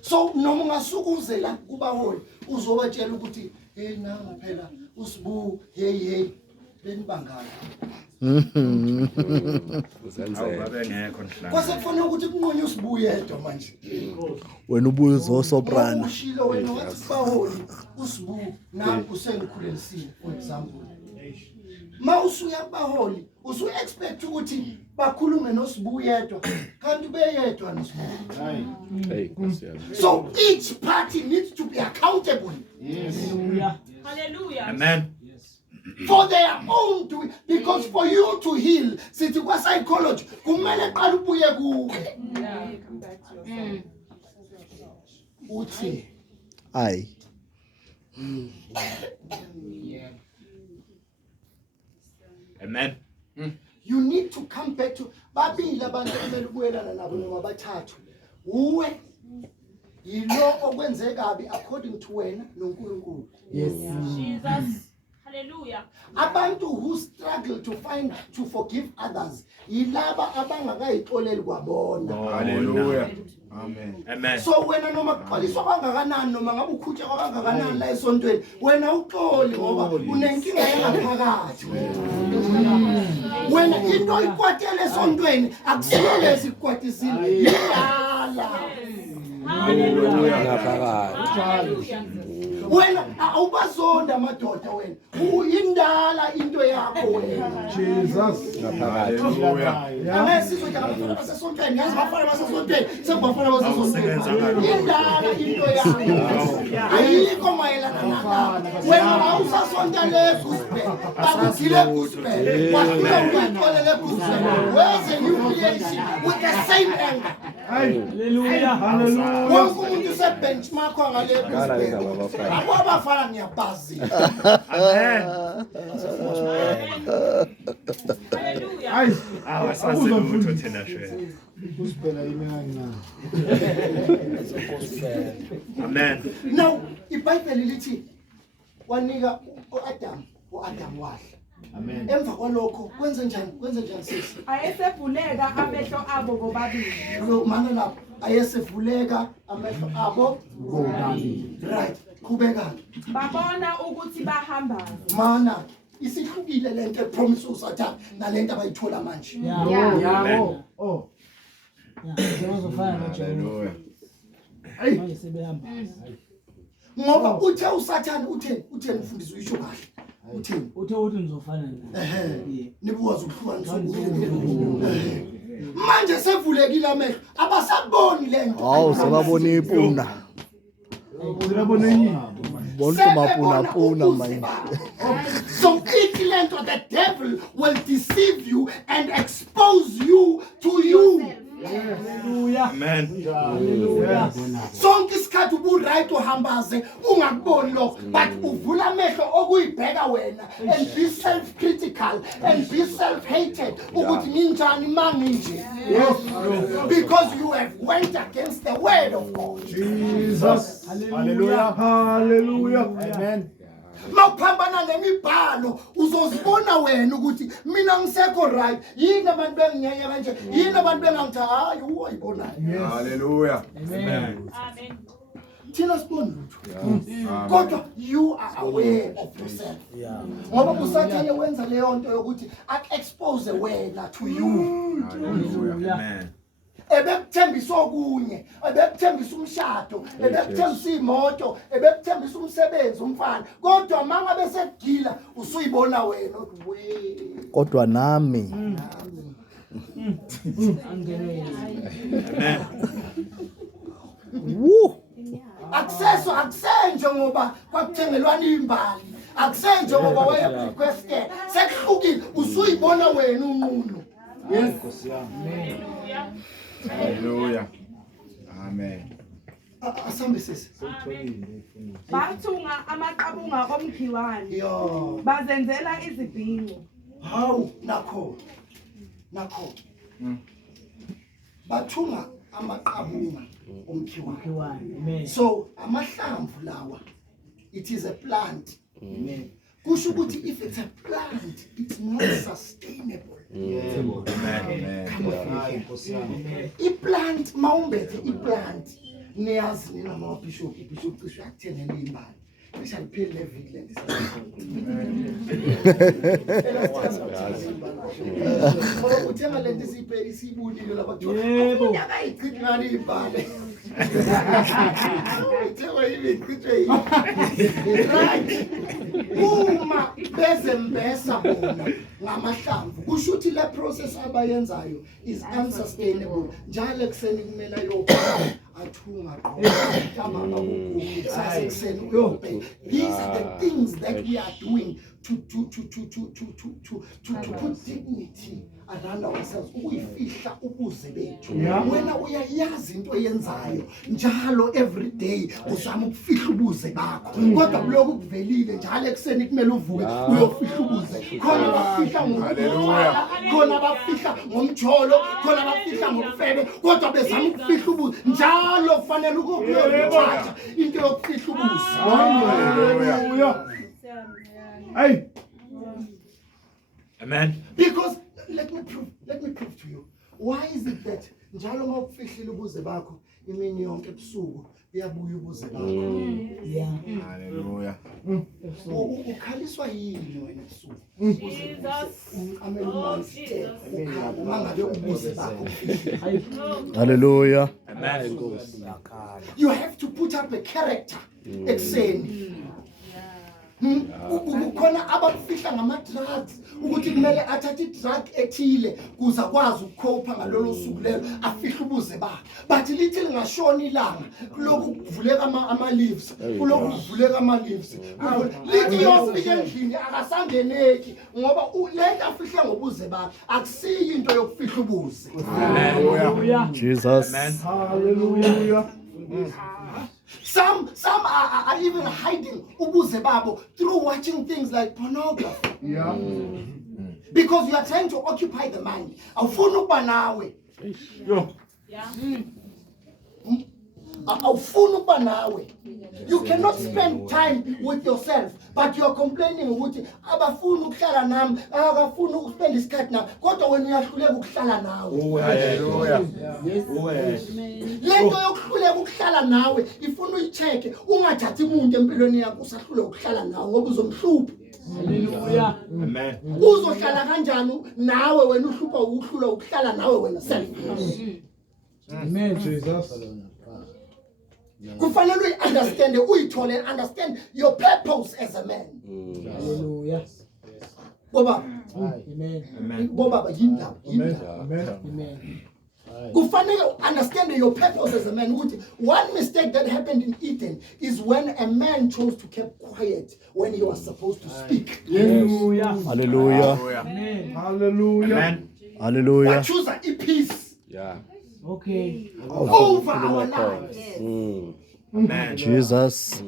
So noma ungasukuze la kubaholi uzobatshela ukuthi hey nanga phela usibu hey benibangala. Awubabengekho nhlanhla. Kwase kufanele ukuthi kunqonye usibu yedwa manje. wena ubuye uzosoprana Ushilo wena wathi kubaholi usibu nami usengikhulelisile for example. Ma usuya kubaholi usu expect ukuthi bakhulume nosibu yedwa kanti beyedwa nosibu. Hey, Nkosi yami. So each party needs to be accountable Hallelujah. Amen. for their own doing, because for you to heal sithi kwa psychology kumele qala ubuye kuwe uthi ayi Amen. you need to come back to babili abantu kumele ubuyelana nabo noma bathathu uwe yilo okwenze kabi according to wena noNkulunkulu. Jesus. Hallelujah. Abantu who struggle to forgive others yilaba abangakayixoleli kwabona. Hallelujah. Amen. Amen. So wena noma kuqaliswa kangakanani noma ngabe ukhutshwa kangakanani la esontweni wena uxoli ngoba unenkinga yangaphakathi wena into oyikwatele esontweni akusiyo lezi ikwatisile yala Hallelujah. Ngaphakathi. wena awubazonda amadoda wena uyindala into yakho wena Jesus. Hallelujah. angesizwe abafana basesontweni yazi abafana basesontweni sekubafana basesontweni indala into yakho ayikho mayelana nakho wena awusasonta le gospel bakugile gospel wafika ukuthola le gospel where's the new creation with the same anger. Hallelujah. Hallelujah. Wonke umuntu usebenchmark ngale gospel akwabafana ngiyabhazi. Amen. Hallelujah. Ay, Awasazi lutho thina shwe. kusiphela iminyaka. Amen. Now iBhayibheli lithi wanika uAdam wadla. Amen. Emva kwalokho kwenze njani sisi? ayesevuleka amehlo abo bobabili Lo mana lapho ayesevuleka amehlo abo bobabili. Right, qhubeka. babona ukuthi bahambayo Mana isihlukile lento epromise uSathane nalento abayithola manje. Yeah. Oh. Hallelujah. Hey. Ngoba uthe uSathane utheni mfundisi uyisho kahle. Utheni? Uthe uthi nizofana naye. Nibuwazi ukuhlukanisa manje sevulekile amehlo abasaboni lento. hawu sebabona ipuna Sibabona yini? bonke mapuna manje So each lento the devil will deceive you and expose you to you. Hallelujah. Amen. Hallelujah. Sonke isikhathi ubu right uhambaze ungakuboni lokho but uvula amehlo okuyibheka wena and be self critical and be self hated ukuthi nginjani manginje. Because you have went against the word of God. Jesus. Hallelujah. Hallelujah. Amen. Mawuphambana nemibhalo uzozibona wena ukuthi mina ngisekho right. Yini abantu benginyanya kanje? Yini abantu bengangithi hayi uyibona. Hallelujah. Amen. Thina sibona lutho. Kodwa you are aware of yourself. Ngoba usathane wenza leyo nto yokuthi ak-expose wena to you. Hallelujah. Amen. Ebekuthembisa okunye, ebekuthembisa umshado, ebekuthembisa imoto, ebekuthembisa umsebenzi umfana. Kodwa manga bese kugila usuyibona wena ukuthi we. Kodwa nami. Woo. Akusenje ngoba kwakuthengelwana imbali. Akusenje ngoba waye requested. Sekuhlukile usuyibona wena unqunu. Nkosi yami. Hallelujah. Amen. Asambe sisi. Bathunga amaqabunga omkhiwane. Yo. Bazenzela izibhinqo. Hawu nakho. Bathunga amaqabunga omkhiwane. Amen. So amahlamvu lawa, it is a plant. Kusho ukuthi if it's a plant, it's not sustainable. Amen. Hayi Nkosi yami. I-plant mawumbethe i-plant niyazi nina ama-bishop i-bishop cishe akuthengele imbali cishe alipheli leviki lento uthenga lento isiyibunile lapha kuthiwa akayichithi ngani imbali ithengwa yibe ichithwe right uma bezembesa bona ngamahlamvu kusho ukuthi le process abayenzayo is unsustainable njalo ekseni kumele ayopha athunga these are the things that we are doing to put dignity around ourselves ukuyifihla ubuze bethu wena uyayazi into oyenzayo njalo every day uzama ukufihla ubuze bakho kodwa kuloku kuvelile njalo ekseni kumele uvuke uyofihla ubuze khona abafihla ngokufihla khona abafihla ngomjolo khona abafihla ngokufebe kodwa bezama ukufihla ubuze njalo kufanele ukuyothatha into yokufihla ubuze. Hallelujah. Hey. Amen. Because let me prove to you. Why is it that njalo mawufihlile ubuze bakho imini yonke ebusuku uyabuya ubuze bakho? Hallelujah. Ukhaliswa yini wena ebusuku? Amele umanzi ukhala mangabe ubuze bakho. Hallelujah. Amen. You have to put up a character ekseni. Ukhona abafihla ngama-drugs ukuthi kumele athathe i-drug ethile kuze akwazi ukukhopha ngalolo suku lelo afihla ubuze bakhe but lithi lingashona ilanga kuloku kuvuleka ama-leaves lithi yofika endlini akasangeneki ngoba lento afihla ngobuze bakhe akusiyo into yokufihla ubuze. Hallelujah. Jesus. Amen. Hallelujah. Some are even hiding ubuze babo through watching things like pornography. Yeah. Because you are trying to occupy the mind. Awufuni ukuba nawe. Awufuni ukuba nawe. You cannot spend time with yourself, but you are complaining ukuthi abafuni ukuhlala nami, akafuni ukuspend isikhathi nami. Kodwa wena uyahluleka ukuhlala nawe. Hallelujah. Lento yokuhluleka ukuhlala nawe ifuna uyicheke ungathathi umuntu empilweni yakho usahluleka ukuhlala nawe ngoba uzomhlupha. Hallelujah. Amen. Uzohlala kanjani nawe wena uhlupha ukuhlula ukuhlala nawe wena self? Amen. Jesus. Kufanele understand understand your purpose as a man. Hallelujah. Boba, Amen. boba yindaba. Amen. Kufanele understand your purpose as a man. One mistake that happened in Eden is when a man chose to keep quiet when he was supposed to speak. Hallelujah. Hallelujah. Amen. Hallelujah. Amen. Hallelujah. Choose a peace Okay. over our lives. Amen. Jesus.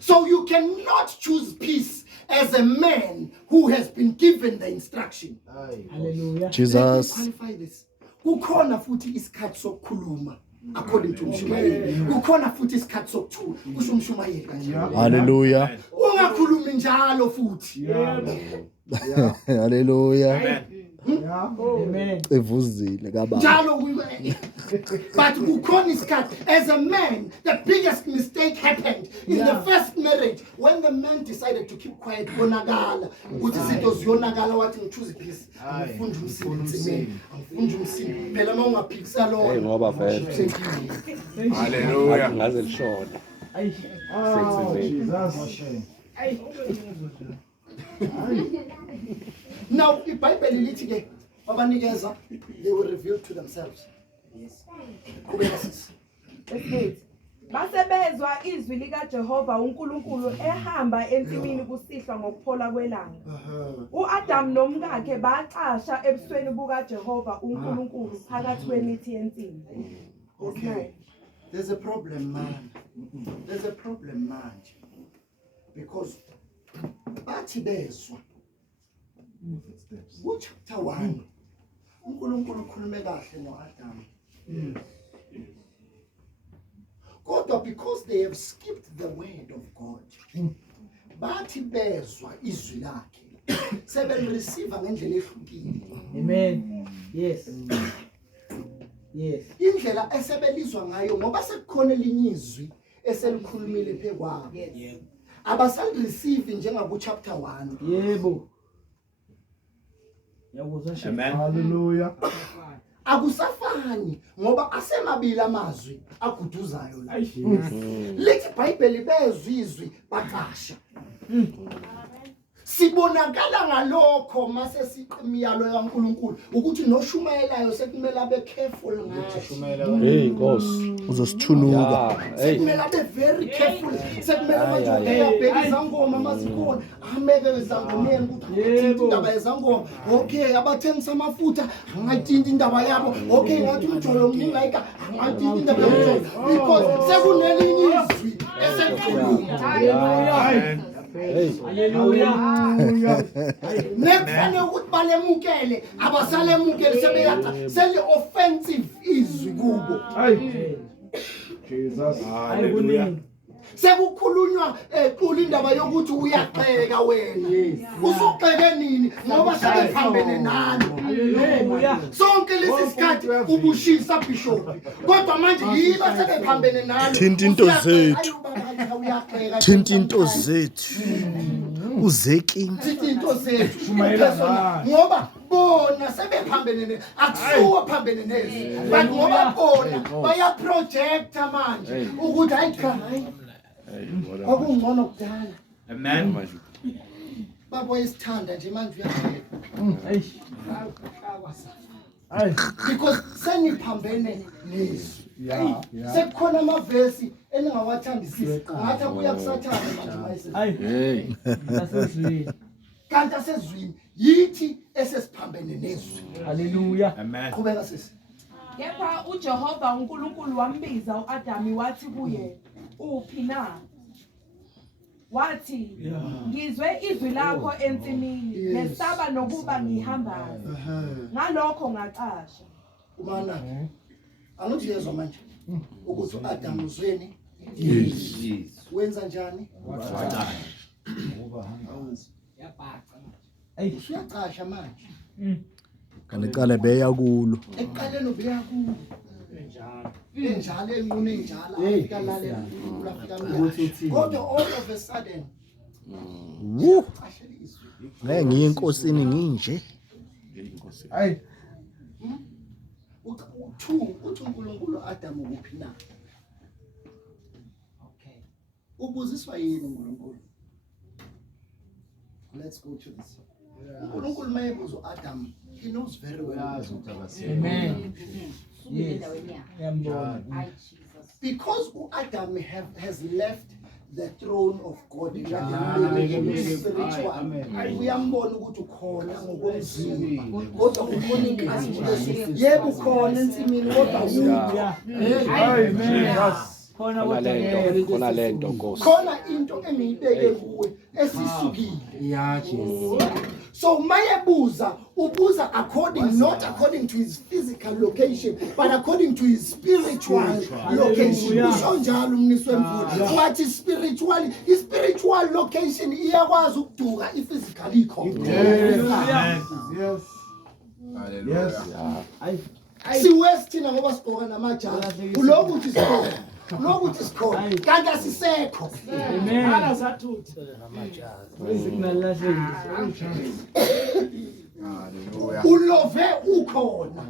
So you cannot choose peace as a man who has been given the instruction. Hallelujah. Jesus. Let me qualify this. Kukhona futhi isikhathi sokukhuluma. according to uMshumayeli. Kukhona futhi isikhathi sokuthula kusho uMshumayeli kanje. Hallelujah. Ungakhulumi njalo futhi. Hallelujah. Amen. Evuzile kababa. Njalo but kukhona isikhathi as a man the biggest mistake happened in the first marriage when the man decided to keep quiet konakala ukuthi izinto ziyonakala wathi ngichoose peace ngifunda umsebenzi ngifunda umsebenzi phela uma ungaphikisa lo Hey ngoba vele. Hallelujah. Ngaze lishona. now iBhayibheli lithi ke abanikeza they will reveal to themselves. Yes. Basebezwa izwi lika Jehova uNkulunkulu ehamba ensimini kusihlwa ngokuphola kwelanga. uAdam nomkakhe baxasha ebusweni buka Jehova uNkulunkulu phakathi kwemithi yensimi. Okay. There's a problem, man. There's a problem, man. Because bathi bezwa. Chapter 1. uNkulunkulu ukhulume kahle noAdam. Kodwa because they have skipped the word of God. Bathi bezwa izwi lakhe. Sebeliceive ngendlela ehlukile. Amen. Yes. Yes. Indlela esebelizwa ngayo ngoba sekukhona elinye izwi eselikhulumile phekwabo. Abasal receive njengaku chapter 1. Yebo. Yakuzwa shema. Amen. Hallelujah. Akusafani ngoba asemabili amazwi aguduzayo la. Lithi iBhayibheli bezwa izwi baqasha. Sibonakala ngalokho mase siqimiyalo yaNkulunkulu ukuthi noshumayelayo sekumele abe careful ngathi. Hey Nkosi. Uzosithuluka. Hey. Sekumele abe very careful. Sekumele manje uyabheka izangoma masikhona ameke izangomeni ukuthi indaba yezangoma. Okay, abathengisa amafutha angayithinta indaba yabo. Okay, ngathi umjolo omningayika angayithinta indaba yabo because sekunelinye izwi eselikhuluma. Hallelujah. Hey. Hallelujah. Nekufanele ukuthi balemukele abasalemukele sebeyacha seli offensive izwi kubo. Jesus. Hallelujah. Sekukhulunywa equlu indaba yokuthi uyaqheka wena. Usuqheke nini ngoba sebephambene nani. Hallelujah. Sonke lesikhathi ubushisa bishop. Kodwa manje yiba sebephambene nani. Thinta into zethu. Thinta into zethu. Uzeki. Thinta into zethu. Ngoba bona sebephambene akusuwa phambene nezi. But ngoba bona baya project manje ukuthi hayi cha. Akungcono kudala. Amen. Babo isithanda nje manje uyaqheka. Because seniphambene nezwi. Sekukhona amavesi eningawathandisisi. Ngathi kuya kusathana manje mayise. Hey. Nasezwini. Kanti asezwini yithi esesiphambene nezwi. Hallelujah. Amen. Qhubeka sisi. Kepha uJehova uNkulunkulu wambiza uAdam wathi kuye, "Uphi na?" Wathi, "Ngizwe izwi lakho ensimini, nesaba nokuba ngihambayo." Ngalokho ngaqasha. Umana. Angithi yezwa manje ukuthi uAdam uzweni? Yes. Wenza njani? Uyaqasha manje. Kanecala beya kulo. Eqaleni ubeya ku njalo enqune njalo afika lalela uNkulunkulu afika manje. Kodwa all of a sudden Woo. Ngeke ngiye enkosini nginje. Hey. uthi uNkulunkulu Adam ukuphi na? Okay. Ubuziswa yini uNkulunkulu? Let's go to this. uNkulunkulu mayebuza uAdam, he knows very well. Amen. Yes. Because uAdam has left the throne of God spiritual. Uyambona ukuthi ukhona ngokomzimba. Kodwa ukhona inkazimulo. Yebo ukhona ensimini kodwa Amen. Khona lento Nkosi. khona into engiyibeke kuwe esisukile. So mayebuza ubuza not according to his physical location but according to his spiritual location. Usho njalo umniswe mfula wathi spiritual location iyakwazi ukuduka i-physical ikho. Siwesthina ngoba sigqoka namajazi ulokuthi sikhona kanti asisekho. Ulove ukhona.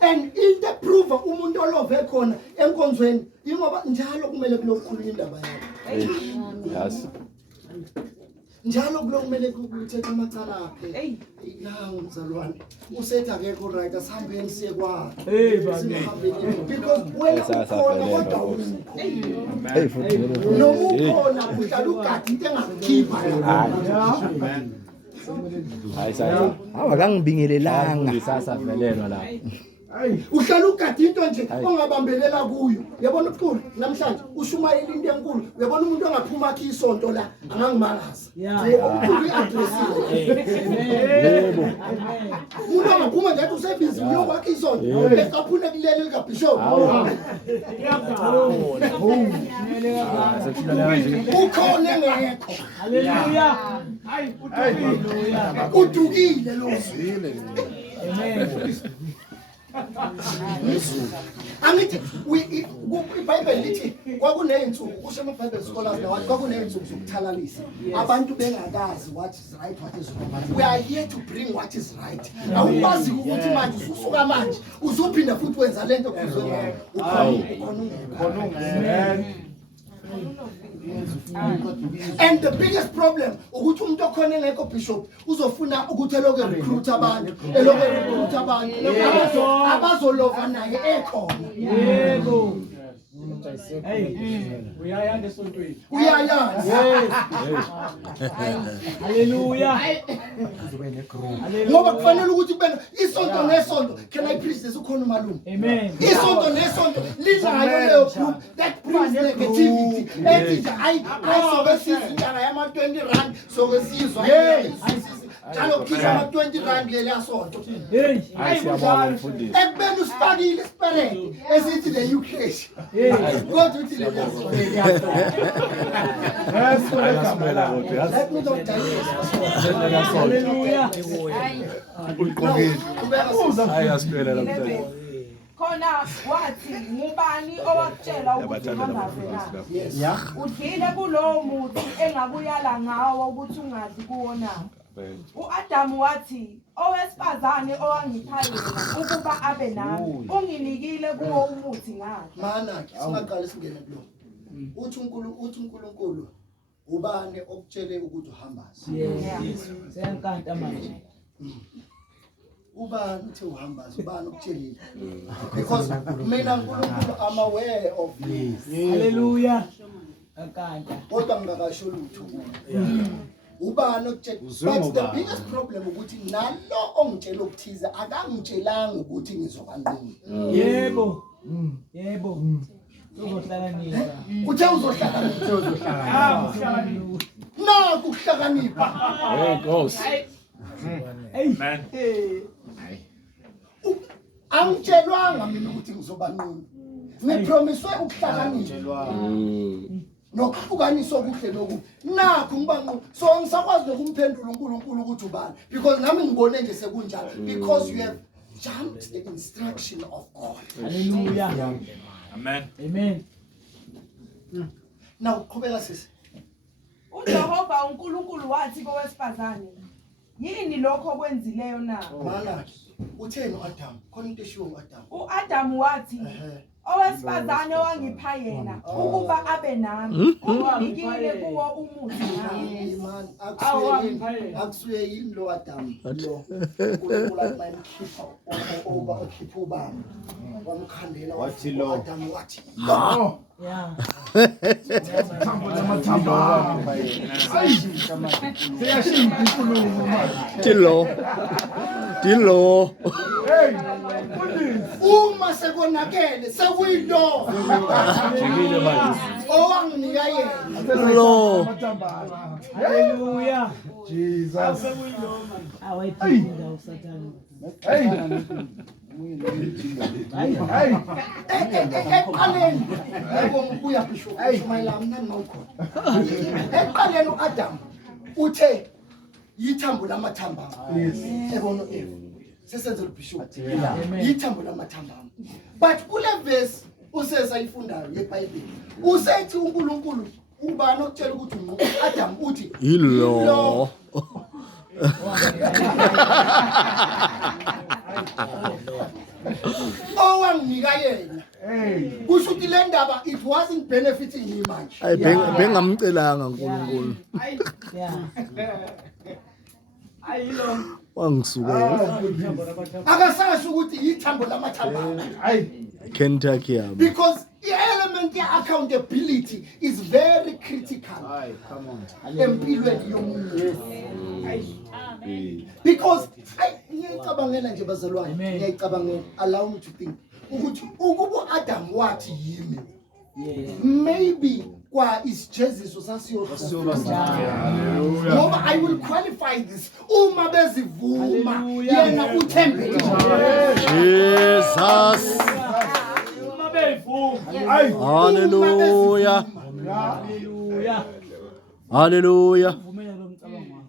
And in the proof umuntu olove khona enkonzweni ingoba njalo kumele kulokukhuluma indaba yakhe. Yes. Njalo kumele ukuthetha amacala akhe. Nangu mzalwane usethi akekho right asihambeni siye kwakhe. Because wena ukhona kodwa awukho. Noma ukhona uhlala ugadi into engakukhipha. Hayi sasa. Awakangibingelelanga. Sasa velelwa la. Uhlala ugadi into nje ongabambelela kuyo. Uyabona uqulu namhlanje ushumayela into enkulu. Uyabona umuntu ongaphuma akhe isonto la angangimangaza. Umuntu uaggressive. Yebo. Umuntu ongaphuma nje usebhizi uyokwakha isonto. Ekaphuna kulele lika bishop. Ukhona engekho. Hallelujah. Udukile lo zwile. Amen. Angithi iBhayibheli lithi kwakuneyinsuku kusho amaBhayibheli scholars nawathi kwakuneyinsuku zokuthalalisa abantu bengakazi what is right what is wrong. We are here to bring what is right. Awukwazi ukuthi manje ususuka manje uzophinda futhi wenza lento kuzwe and the biggest problem ukuthi umuntu okhona engekho bishop uzofuna ukuthi eloke recruit abantu abazolova naye ekhona. Yebo. Uyayazi esontweni. Uyayazi. Hallelujah. Ngoba kufanele ukuthi kube isonto nesonto. Can I preach this ukhona umalume? Amen. Isonto nesonto linayo leyo group that brings negativity. Ethi ayisobe sizindaba yama 20 rand sokwesizwa. Njalo khipha ama 20 rand leli asonto. Hey. Siyabonga mfundisi. Ekubeni usifakile isiperede esithi the new creation. God uthi le yaso. Let me not tell you. Hallelujah. Khona wathi ngubani owakutshela ukuthi uhambaze na? Udlile kulowo muntu engakuyala ngawo ukuthi ungadli kuwona. uAdam wathi owesifazane owangiphalela ukuba abe nami unginikile kuwo umuthi ngakhe. Mana singaqala singene kulo. Uthi uNkulunkulu ubani okutshele ukuthi uhambaze? Yes. Seyankanta manje. Ubani uthi uhambaze ubani okutshelile? Because mina uNkulunkulu am aware of this. Hallelujah. Ankanta. Kodwa ngingakasho lutho. Ubani okutshela? But the biggest problem ukuthi nalo ongitshela ukuthiza akangitshelanga ukuthi ngizobanini. Yebo. Yebo. Uzohlakanipha. Uthe uzohlakanipha. No, kuhlakanipha. Hey, Ghost. Amen. Angitshelwanga mina ukuthi ngizobanini. Ngipromiswe ukuhlakanipha. Nokuhlukaniswa kuhle lokhu nakho ngibanqo so ngisakwazi nokumphendula uNkulunkulu ukuthi ubani because nami ngibone nje sekunjalo because you have jumped the instruction of God. Hallelujah. Amen. Amen. Now qhubeka sisi. uJehova uNkulunkulu wathi kowesifazane yini lokho okwenzileyo na? Mana utheni uAdam khona into eshiwo uAdam. uAdam wathi owesifazane owangipha yena ukuba abe nami unginikile kuwo umuthi ngakhe. Man akusuye yini lo Adam lo uNkulunkulu ayimkhipha okhipha ubani wamkhandela wathi lo Adam wathi Yeah. Dilo. uma sekonakele sekuyilo Jikile manje. owanginika yena Lo. Hallelujah. Jesus. Awayiphinda usathane. eqaleni yebo ngibuya bishop umayela mina ngawukhona eqaleni uAdam uthe yithambo lamathamba ebona Eve sesenze ubishop yithambo lamathamba but kule verse usesayifundayo yeBhayibheli usethi uNkulunkulu ubani okutshela ukuthi uAdam uthi Yilo. owanginika yena kusho ukuthi le ndaba it wasn't benefiting him manje Ay bengamcelanga uNkulunkulu. Yeah. Wangisukela. akasasho ukuthi yithambo lamathamba Kentucky yami. because the element of accountability is very critical empilweni yomuntu because ngiyicabangela nje bazalwane ngiyicabangela allow me to think ukuthi ukuba Adam wathi yimi maybe kwa isijeziso ngoba I will qualify this uma bezivuma yena uthembele Jesus. Hallelujah. Hallelujah. Hallelujah. Vumela lo mcabango wakho.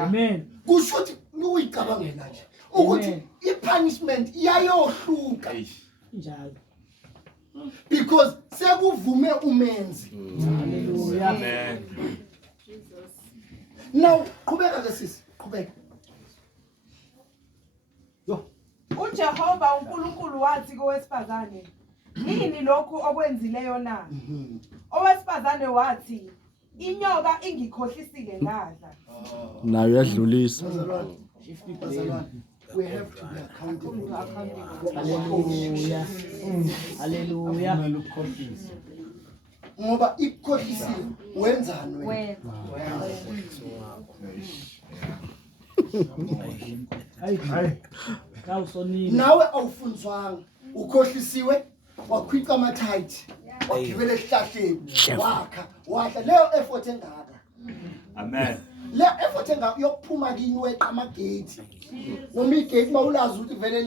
Amen. kusho ukuthi uyicabangela nje ukuthi ipunishment iyayohluka Njalo. because sekuvume umenzi Hallelujah. Amen. now qhubeka ke sisi qhubeka uJehova uNkulunkulu wathi kowesifazane yini lokhu okwenzileyo na owesifazane wathi inyoka ingikhohlisile ngadla Nayo yadlulisa. bazalwane we have to be accountable Hallelujah. Hallelujah. ngoba ikukhohlisile wenzani wena Hayi. Kawusonile. nawe awufunzwanga ukhohlisiwe wakhwiqa amathayithi wagibela esihlahleni wakha wadla leyo effort engaka Amen. le effort engaka yokuphuma kini weqa amagate noma igate mawulazi ukuthi vele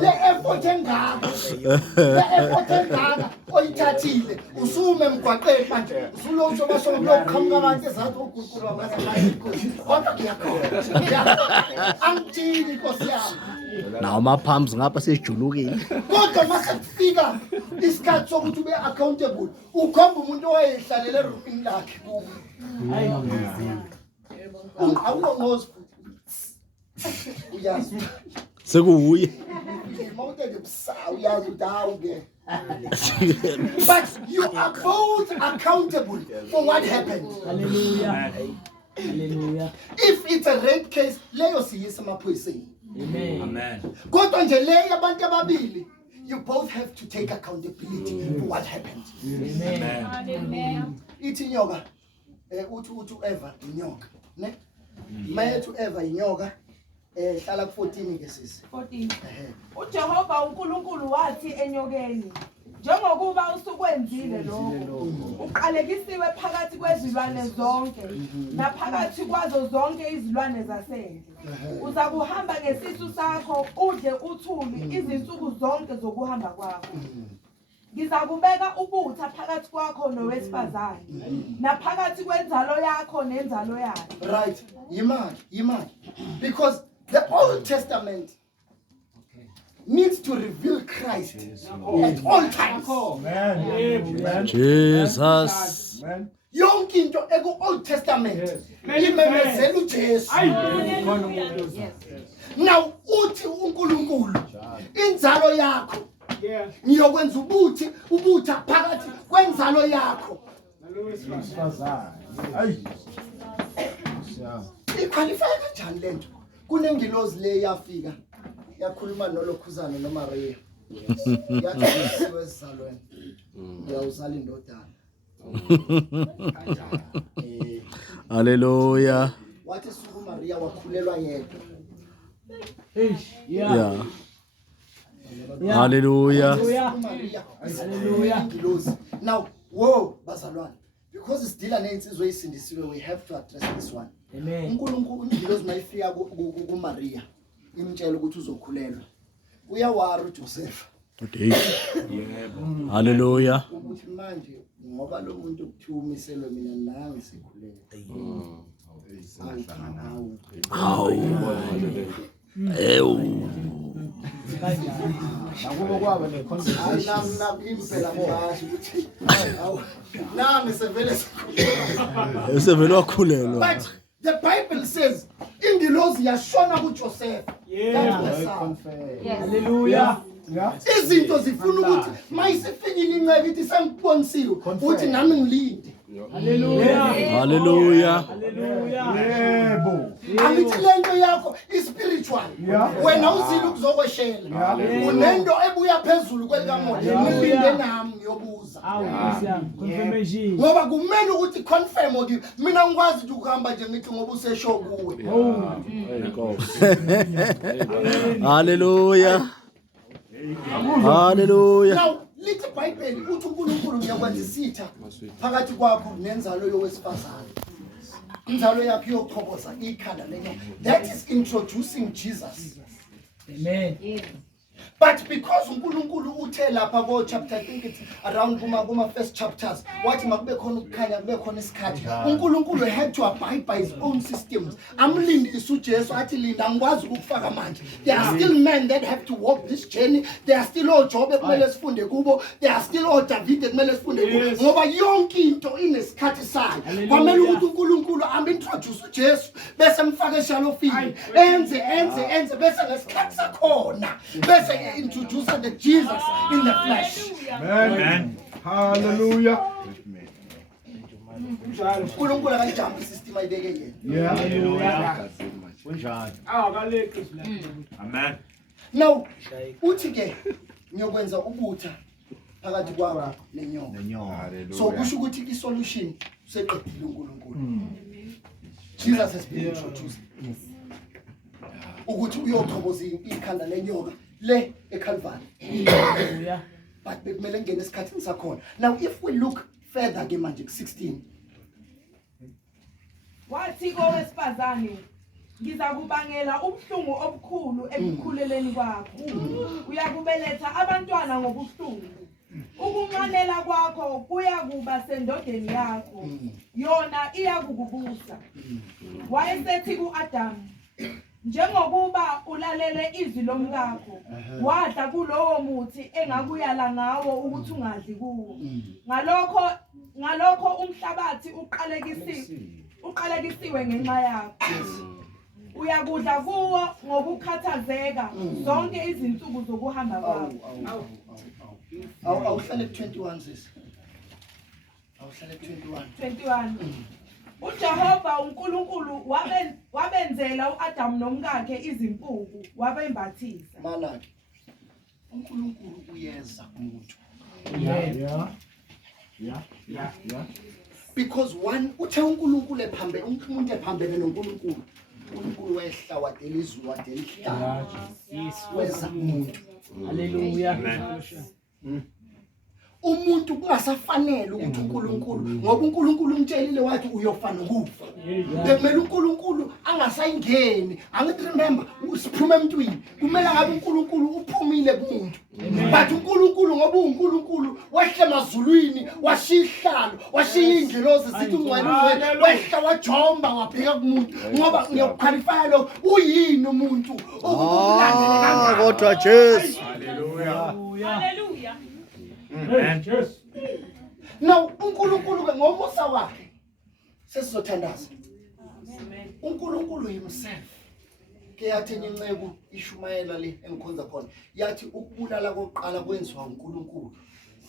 le effort engaka oyithathile usume emgwaqeni manje usulosho basho lokuqhamuka abantu ezathi uguqulwa ngasamayikhosi kodwa kuyakhona angithini Nkosi yami Nawo amapumps ngapha sejulukile. kodwa mase kufika isikhathi sokuthi ube accountable ukhomba umuntu owayehlalele erufini lakhe awungozi uyazi Sekuwuye. mawuthe busa uyazi ukuthi hawu ke but you are both accountable for what happened. Hallelujah. Hallelujah. If it's a rape case leyo siyisa emaphoyiseni Amen. Amen. kodwa nje leyo abantu ababili you both have to take accountability for what happened. Amen. Ithi inyoka uthi Eva inyoka ne mayethu Eva inyoka hlala ku14 ke sisi 14 uJehova uNkulunkulu wathi enyokeni njengokuba usukwenzile lokho uqalekisiwe phakathi kwezilwane zonke naphakathi kwazo zonke izilwane zasendle uza kuhamba ngesisu sakho udle uthuli izinsuku zonke zokuhamba kwakho ngizakubeka ubutha phakathi kwakho nowesifazane naphakathi kwenzalo yakho nenzalo yakhe right yimali because the Old Testament needs to reveal Christ at all times. Jesus. Yonke into eku Old Testament imemezela uJesu. Now uthi uNkulunkulu inzalo yakho ngiyokwenza ubutha phakathi kwenzalo yakho. Iqualify kanjani lento? Kunengilozi le yafika yakhuluma noLokhuzana noMaria yathi siwe sizalweni uyawuzala indodana Hallelujah. wathi suku Maria wakhulelwa yedwa Yeah. Hallelujah. suku Maria hallelujah now whoa bazalwane because sidila neinsizwe ezisindisiwe we have to address this one Amen. uNkulunkulu ingilozi mayifika ku Maria imtshela ukuthi uzokhulelwa uyawari uJoseph Hallelujah. ukuthi manje ngoba lo muntu ukuthiwa umiselwe mina nangi sikhulele Nakubo kwaba ne-conversation. impela manje ukuthi nami sevele sikhulele Esevele wakhulelwa. but the Bible says ingilozi yashona kuJoseph Hallelujah. izinto zifuna ukuthi mayisifikile inceke ithi sengibonisiwe uthi nami ngilinde Hallelujah. Hallelujah. Hallelujah. angithi lento yakho ispiritual wena uzile ukuzokweshela unento ebuya phezulu kwelikamoya ngilinde nami ngiyobuza Confirmation. ngoba kumele ukuthi confirm ukuthi mina ngikwazi ukuthi ukuhamba nje ngithi ngoba usesho kuwe Hallelujah. Hallelujah. now lithi iBhayibheli uthi uNkulunkulu ngiyakwenza isitha phakathi kwakho nenzalo yowesifazane inzalo yakhe yokuchoboza ikhanda lenye that is introducing Jesus Amen. but because uNkulunkulu uthe lapha ko chapter I think it's around kuma first chapters wathi makube khona ukukhanya kube khona isikhathi uNkulunkulu had to abide by his own systems amlindisa uJesu athi linda ngikwazi ukufaka manje there are still men that have to walk this journey there are still oJob ekumele sifunde kubo there are still oDavid ekumele sifunde kubo ngoba yonke into inesikhathi sayo kwamele ukuthi uNkulunkulu introduce uJesu bese mfaka eshalofini enze bese ngesikhathi sakhona bese introduce the Jesus in the flesh. Amen. Hallelujah. uNkulunkulu akayijump system ayibeke yena. Amen. Now uthi ke ngiyokwenza ubutha phakathi kwakho nenyoka. So kusho ukuthi isolution seqedile uNkulunkulu. Jesus has been introduced. Ukuthi uyochoboza ikhanda lenyoka le eCalvary. Hallelujah. But bekumele ngene esikhathini sakhona. Now if we look further ke manje ku16 wathi kowesifazane ngizakubangela ubuhlungu obukhulu ekukhuleleni kwakho uyakubeletha abantwana ngobuhlungu ukunqanela kwakho kuyakuba sendodeni yakho yona iyakukubusa wayesethi kuAdam njengokuba ulalele izwi lomkakho wadla kulowo muthi engakuyala ngawo ukuthi ungadli kuwo ngalokho umhlabathi uqalekisiwe ngenxa yakho uyakudla kuwo ngokukhathazeka zonke izinsuku zokuhamba kwakho awuhlale ku21 sis awuhlale ku21 uJehova uNkulunkulu wabenzela uAdam nomkakhe izimpuku wabembathisa mana uNkulunkulu uyeza kumuntu Yeah. because one uthe uNkulunkulu ephambe umuntu ephambene noNkulunkulu uNkulunkulu wehla wadela izulu wadela ihlaba weza umuntu. Hallelujah. Umuntu kungasafanele ukuthi uNkulunkulu ngoba uNkulunkulu umtshelile wathi uyofana ukufa. Bekumele uNkulunkulu angasayingeni. Angithi remember usiphume emntwini kumele ngabe uNkulunkulu uphumile kumuntu. But uNkulunkulu ngoba uNkulunkulu wehla emazulwini washihlalo washiya ingilosi sithi ungcwele wehla wajomba wabheka kumuntu ngoba ngiyokuqualify lo uyini umuntu ukulandela kangaka kodwa Jesu. Hallelujah. Hallelujah. Amen. Now uNkulunkulu ke ngomusa wakhe sesizothandaza. uNkulunkulu himself ke yathi inceku ishumayela le engikhonza khona yathi ukubulala kokuqala kwenziwa uNkulunkulu.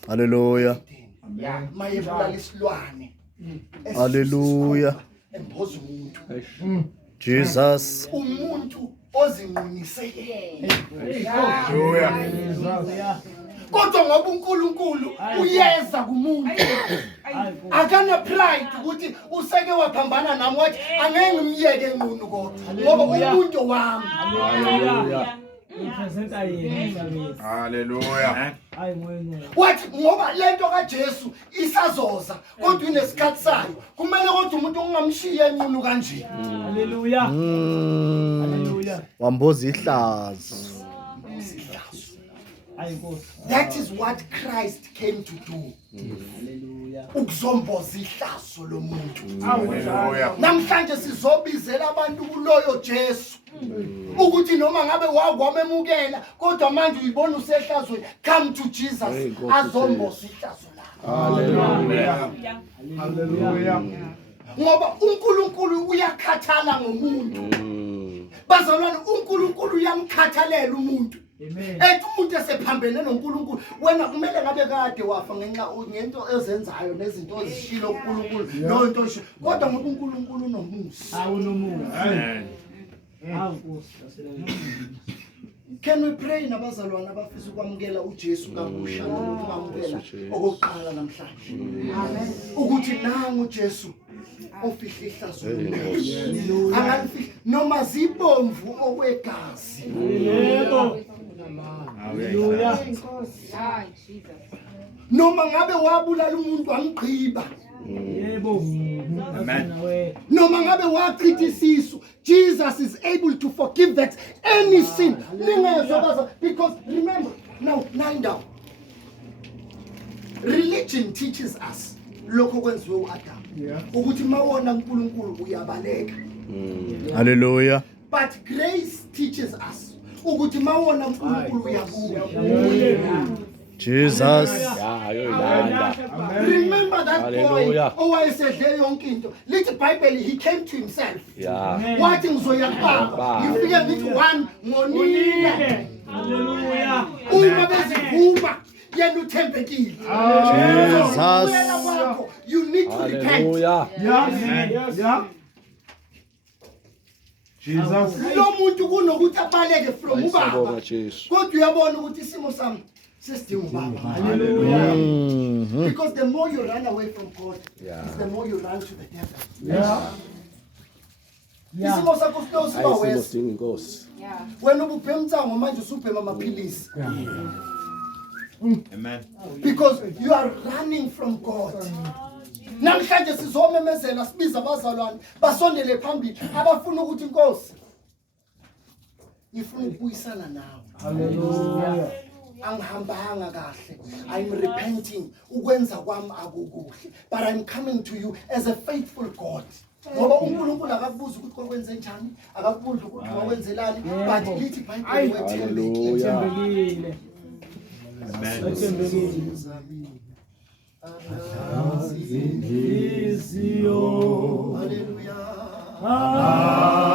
Hallelujah. Yeah, mayebulala isilwane. Hallelujah. Emboza umuntu. Jesus. Umuntu ozinqinisekele. Hallelujah. Kodwa ngoba uNkulunkulu uyeza kumuntu akana pride ukuthi useke waphambana nami wathi angeke ngimyeke enqunu kodwa ngoba umuntu wami. Hallelujah. Representa yena. Hallelujah. Hayi moyeni. Wathi ngoba lento kaJesu isazoza kodwa inesikhathi sayo kumele kodwa umuntu ungamshiya enqunu kanje. Hallelujah. Hallelujah. Wamboza ihlazo. Hayi Nkosi. That is what Christ came to do. Hallelujah. Ukuzomboza ihlazo lomuntu. Hallelujah. Namhlanje sizobizela abantu kuloyo Jesu ukuthi noma ngabe wakwamemukela kodwa manje uyibona usehlazweni, come to Jesus azomboza ihlazo lakho. Hallelujah. Hallelujah. Ngoba uNkulunkulu uyakhathala ngomuntu. Bazalwane, uNkulunkulu uyamkhathalela umuntu. Amen. Ethi umuntu esephambene noNkulunkulu wena kumele ngabe kade wafa ngenxa ngento ezenzayo nezinto ezishilo uNkulunkulu nonto nje kodwa ngoba uNkulunkulu unomusa. Awunomuntu. Amen. Hawu Nkosi. Can we pray nabazalwane abafisa ukwamukela uJesu kabusha nokumamukela okokuqala namhlanje? Amen. Ukuthi nangu uJesu ofihla ihlazo lomuntu. Angalifihla noma zibomvu okwegazi. Yebo. Hallelujah. Noma ngabe wabulala umuntu wamgqiba. Yebo. Amen. Noma ngabe wachitha isisu, Jesus is able to forgive that any sin. Because remember, now line down. Religion teaches us lokho kwenziwe uAdam. Ukuthi mawona uNkulunkulu uyabaleka. Hallelujah. But grace teaches us ukuthi mawona uNkulunkulu uyabuya. Jesus. Remember that Hallelujah. boy owayesedle yonke into. Lithi Bible he came to himself. Yeah. Wathi ngizoya kubaba. Ngifike ngithi one ngonile. Hallelujah. Uma bezivuma yena uthembekile. Jesus. Uyela wakho, you need to repent. Hallelujah. Yes. Yeah. Jesus. Lo muntu kunokuthi abaleke from ubaba. Siyabonga Jesu. Kodwa uyabona ukuthi isimo sami sesidinga ubaba. Mhm. Because the more you run away from God, is the more you run to the devil. Yeah. Isimo sakho siba wese. Ayisimo Nkosi. Wena ubuphe umtsango manje usubhema amaphilisi. Amen. Because you are running from God. Namhlanje sizomemezela sibiza abazalwane basondele phambili abafuna ukuthi Nkosi ngifuna ukubuyisana nawe. Hallelujah. Angihambanga kahle. I'm repenting. Ukwenza kwami akukuhle. But I'm coming to you as a faithful God. Ngoba uNkulunkulu akakubuza ukuthi kokwenze njani, akakubuza ukuthi wakwenzelani, but lithi Bible wethembekile. Thembekile. Amen. Thembekile. Hallelujah. Ah.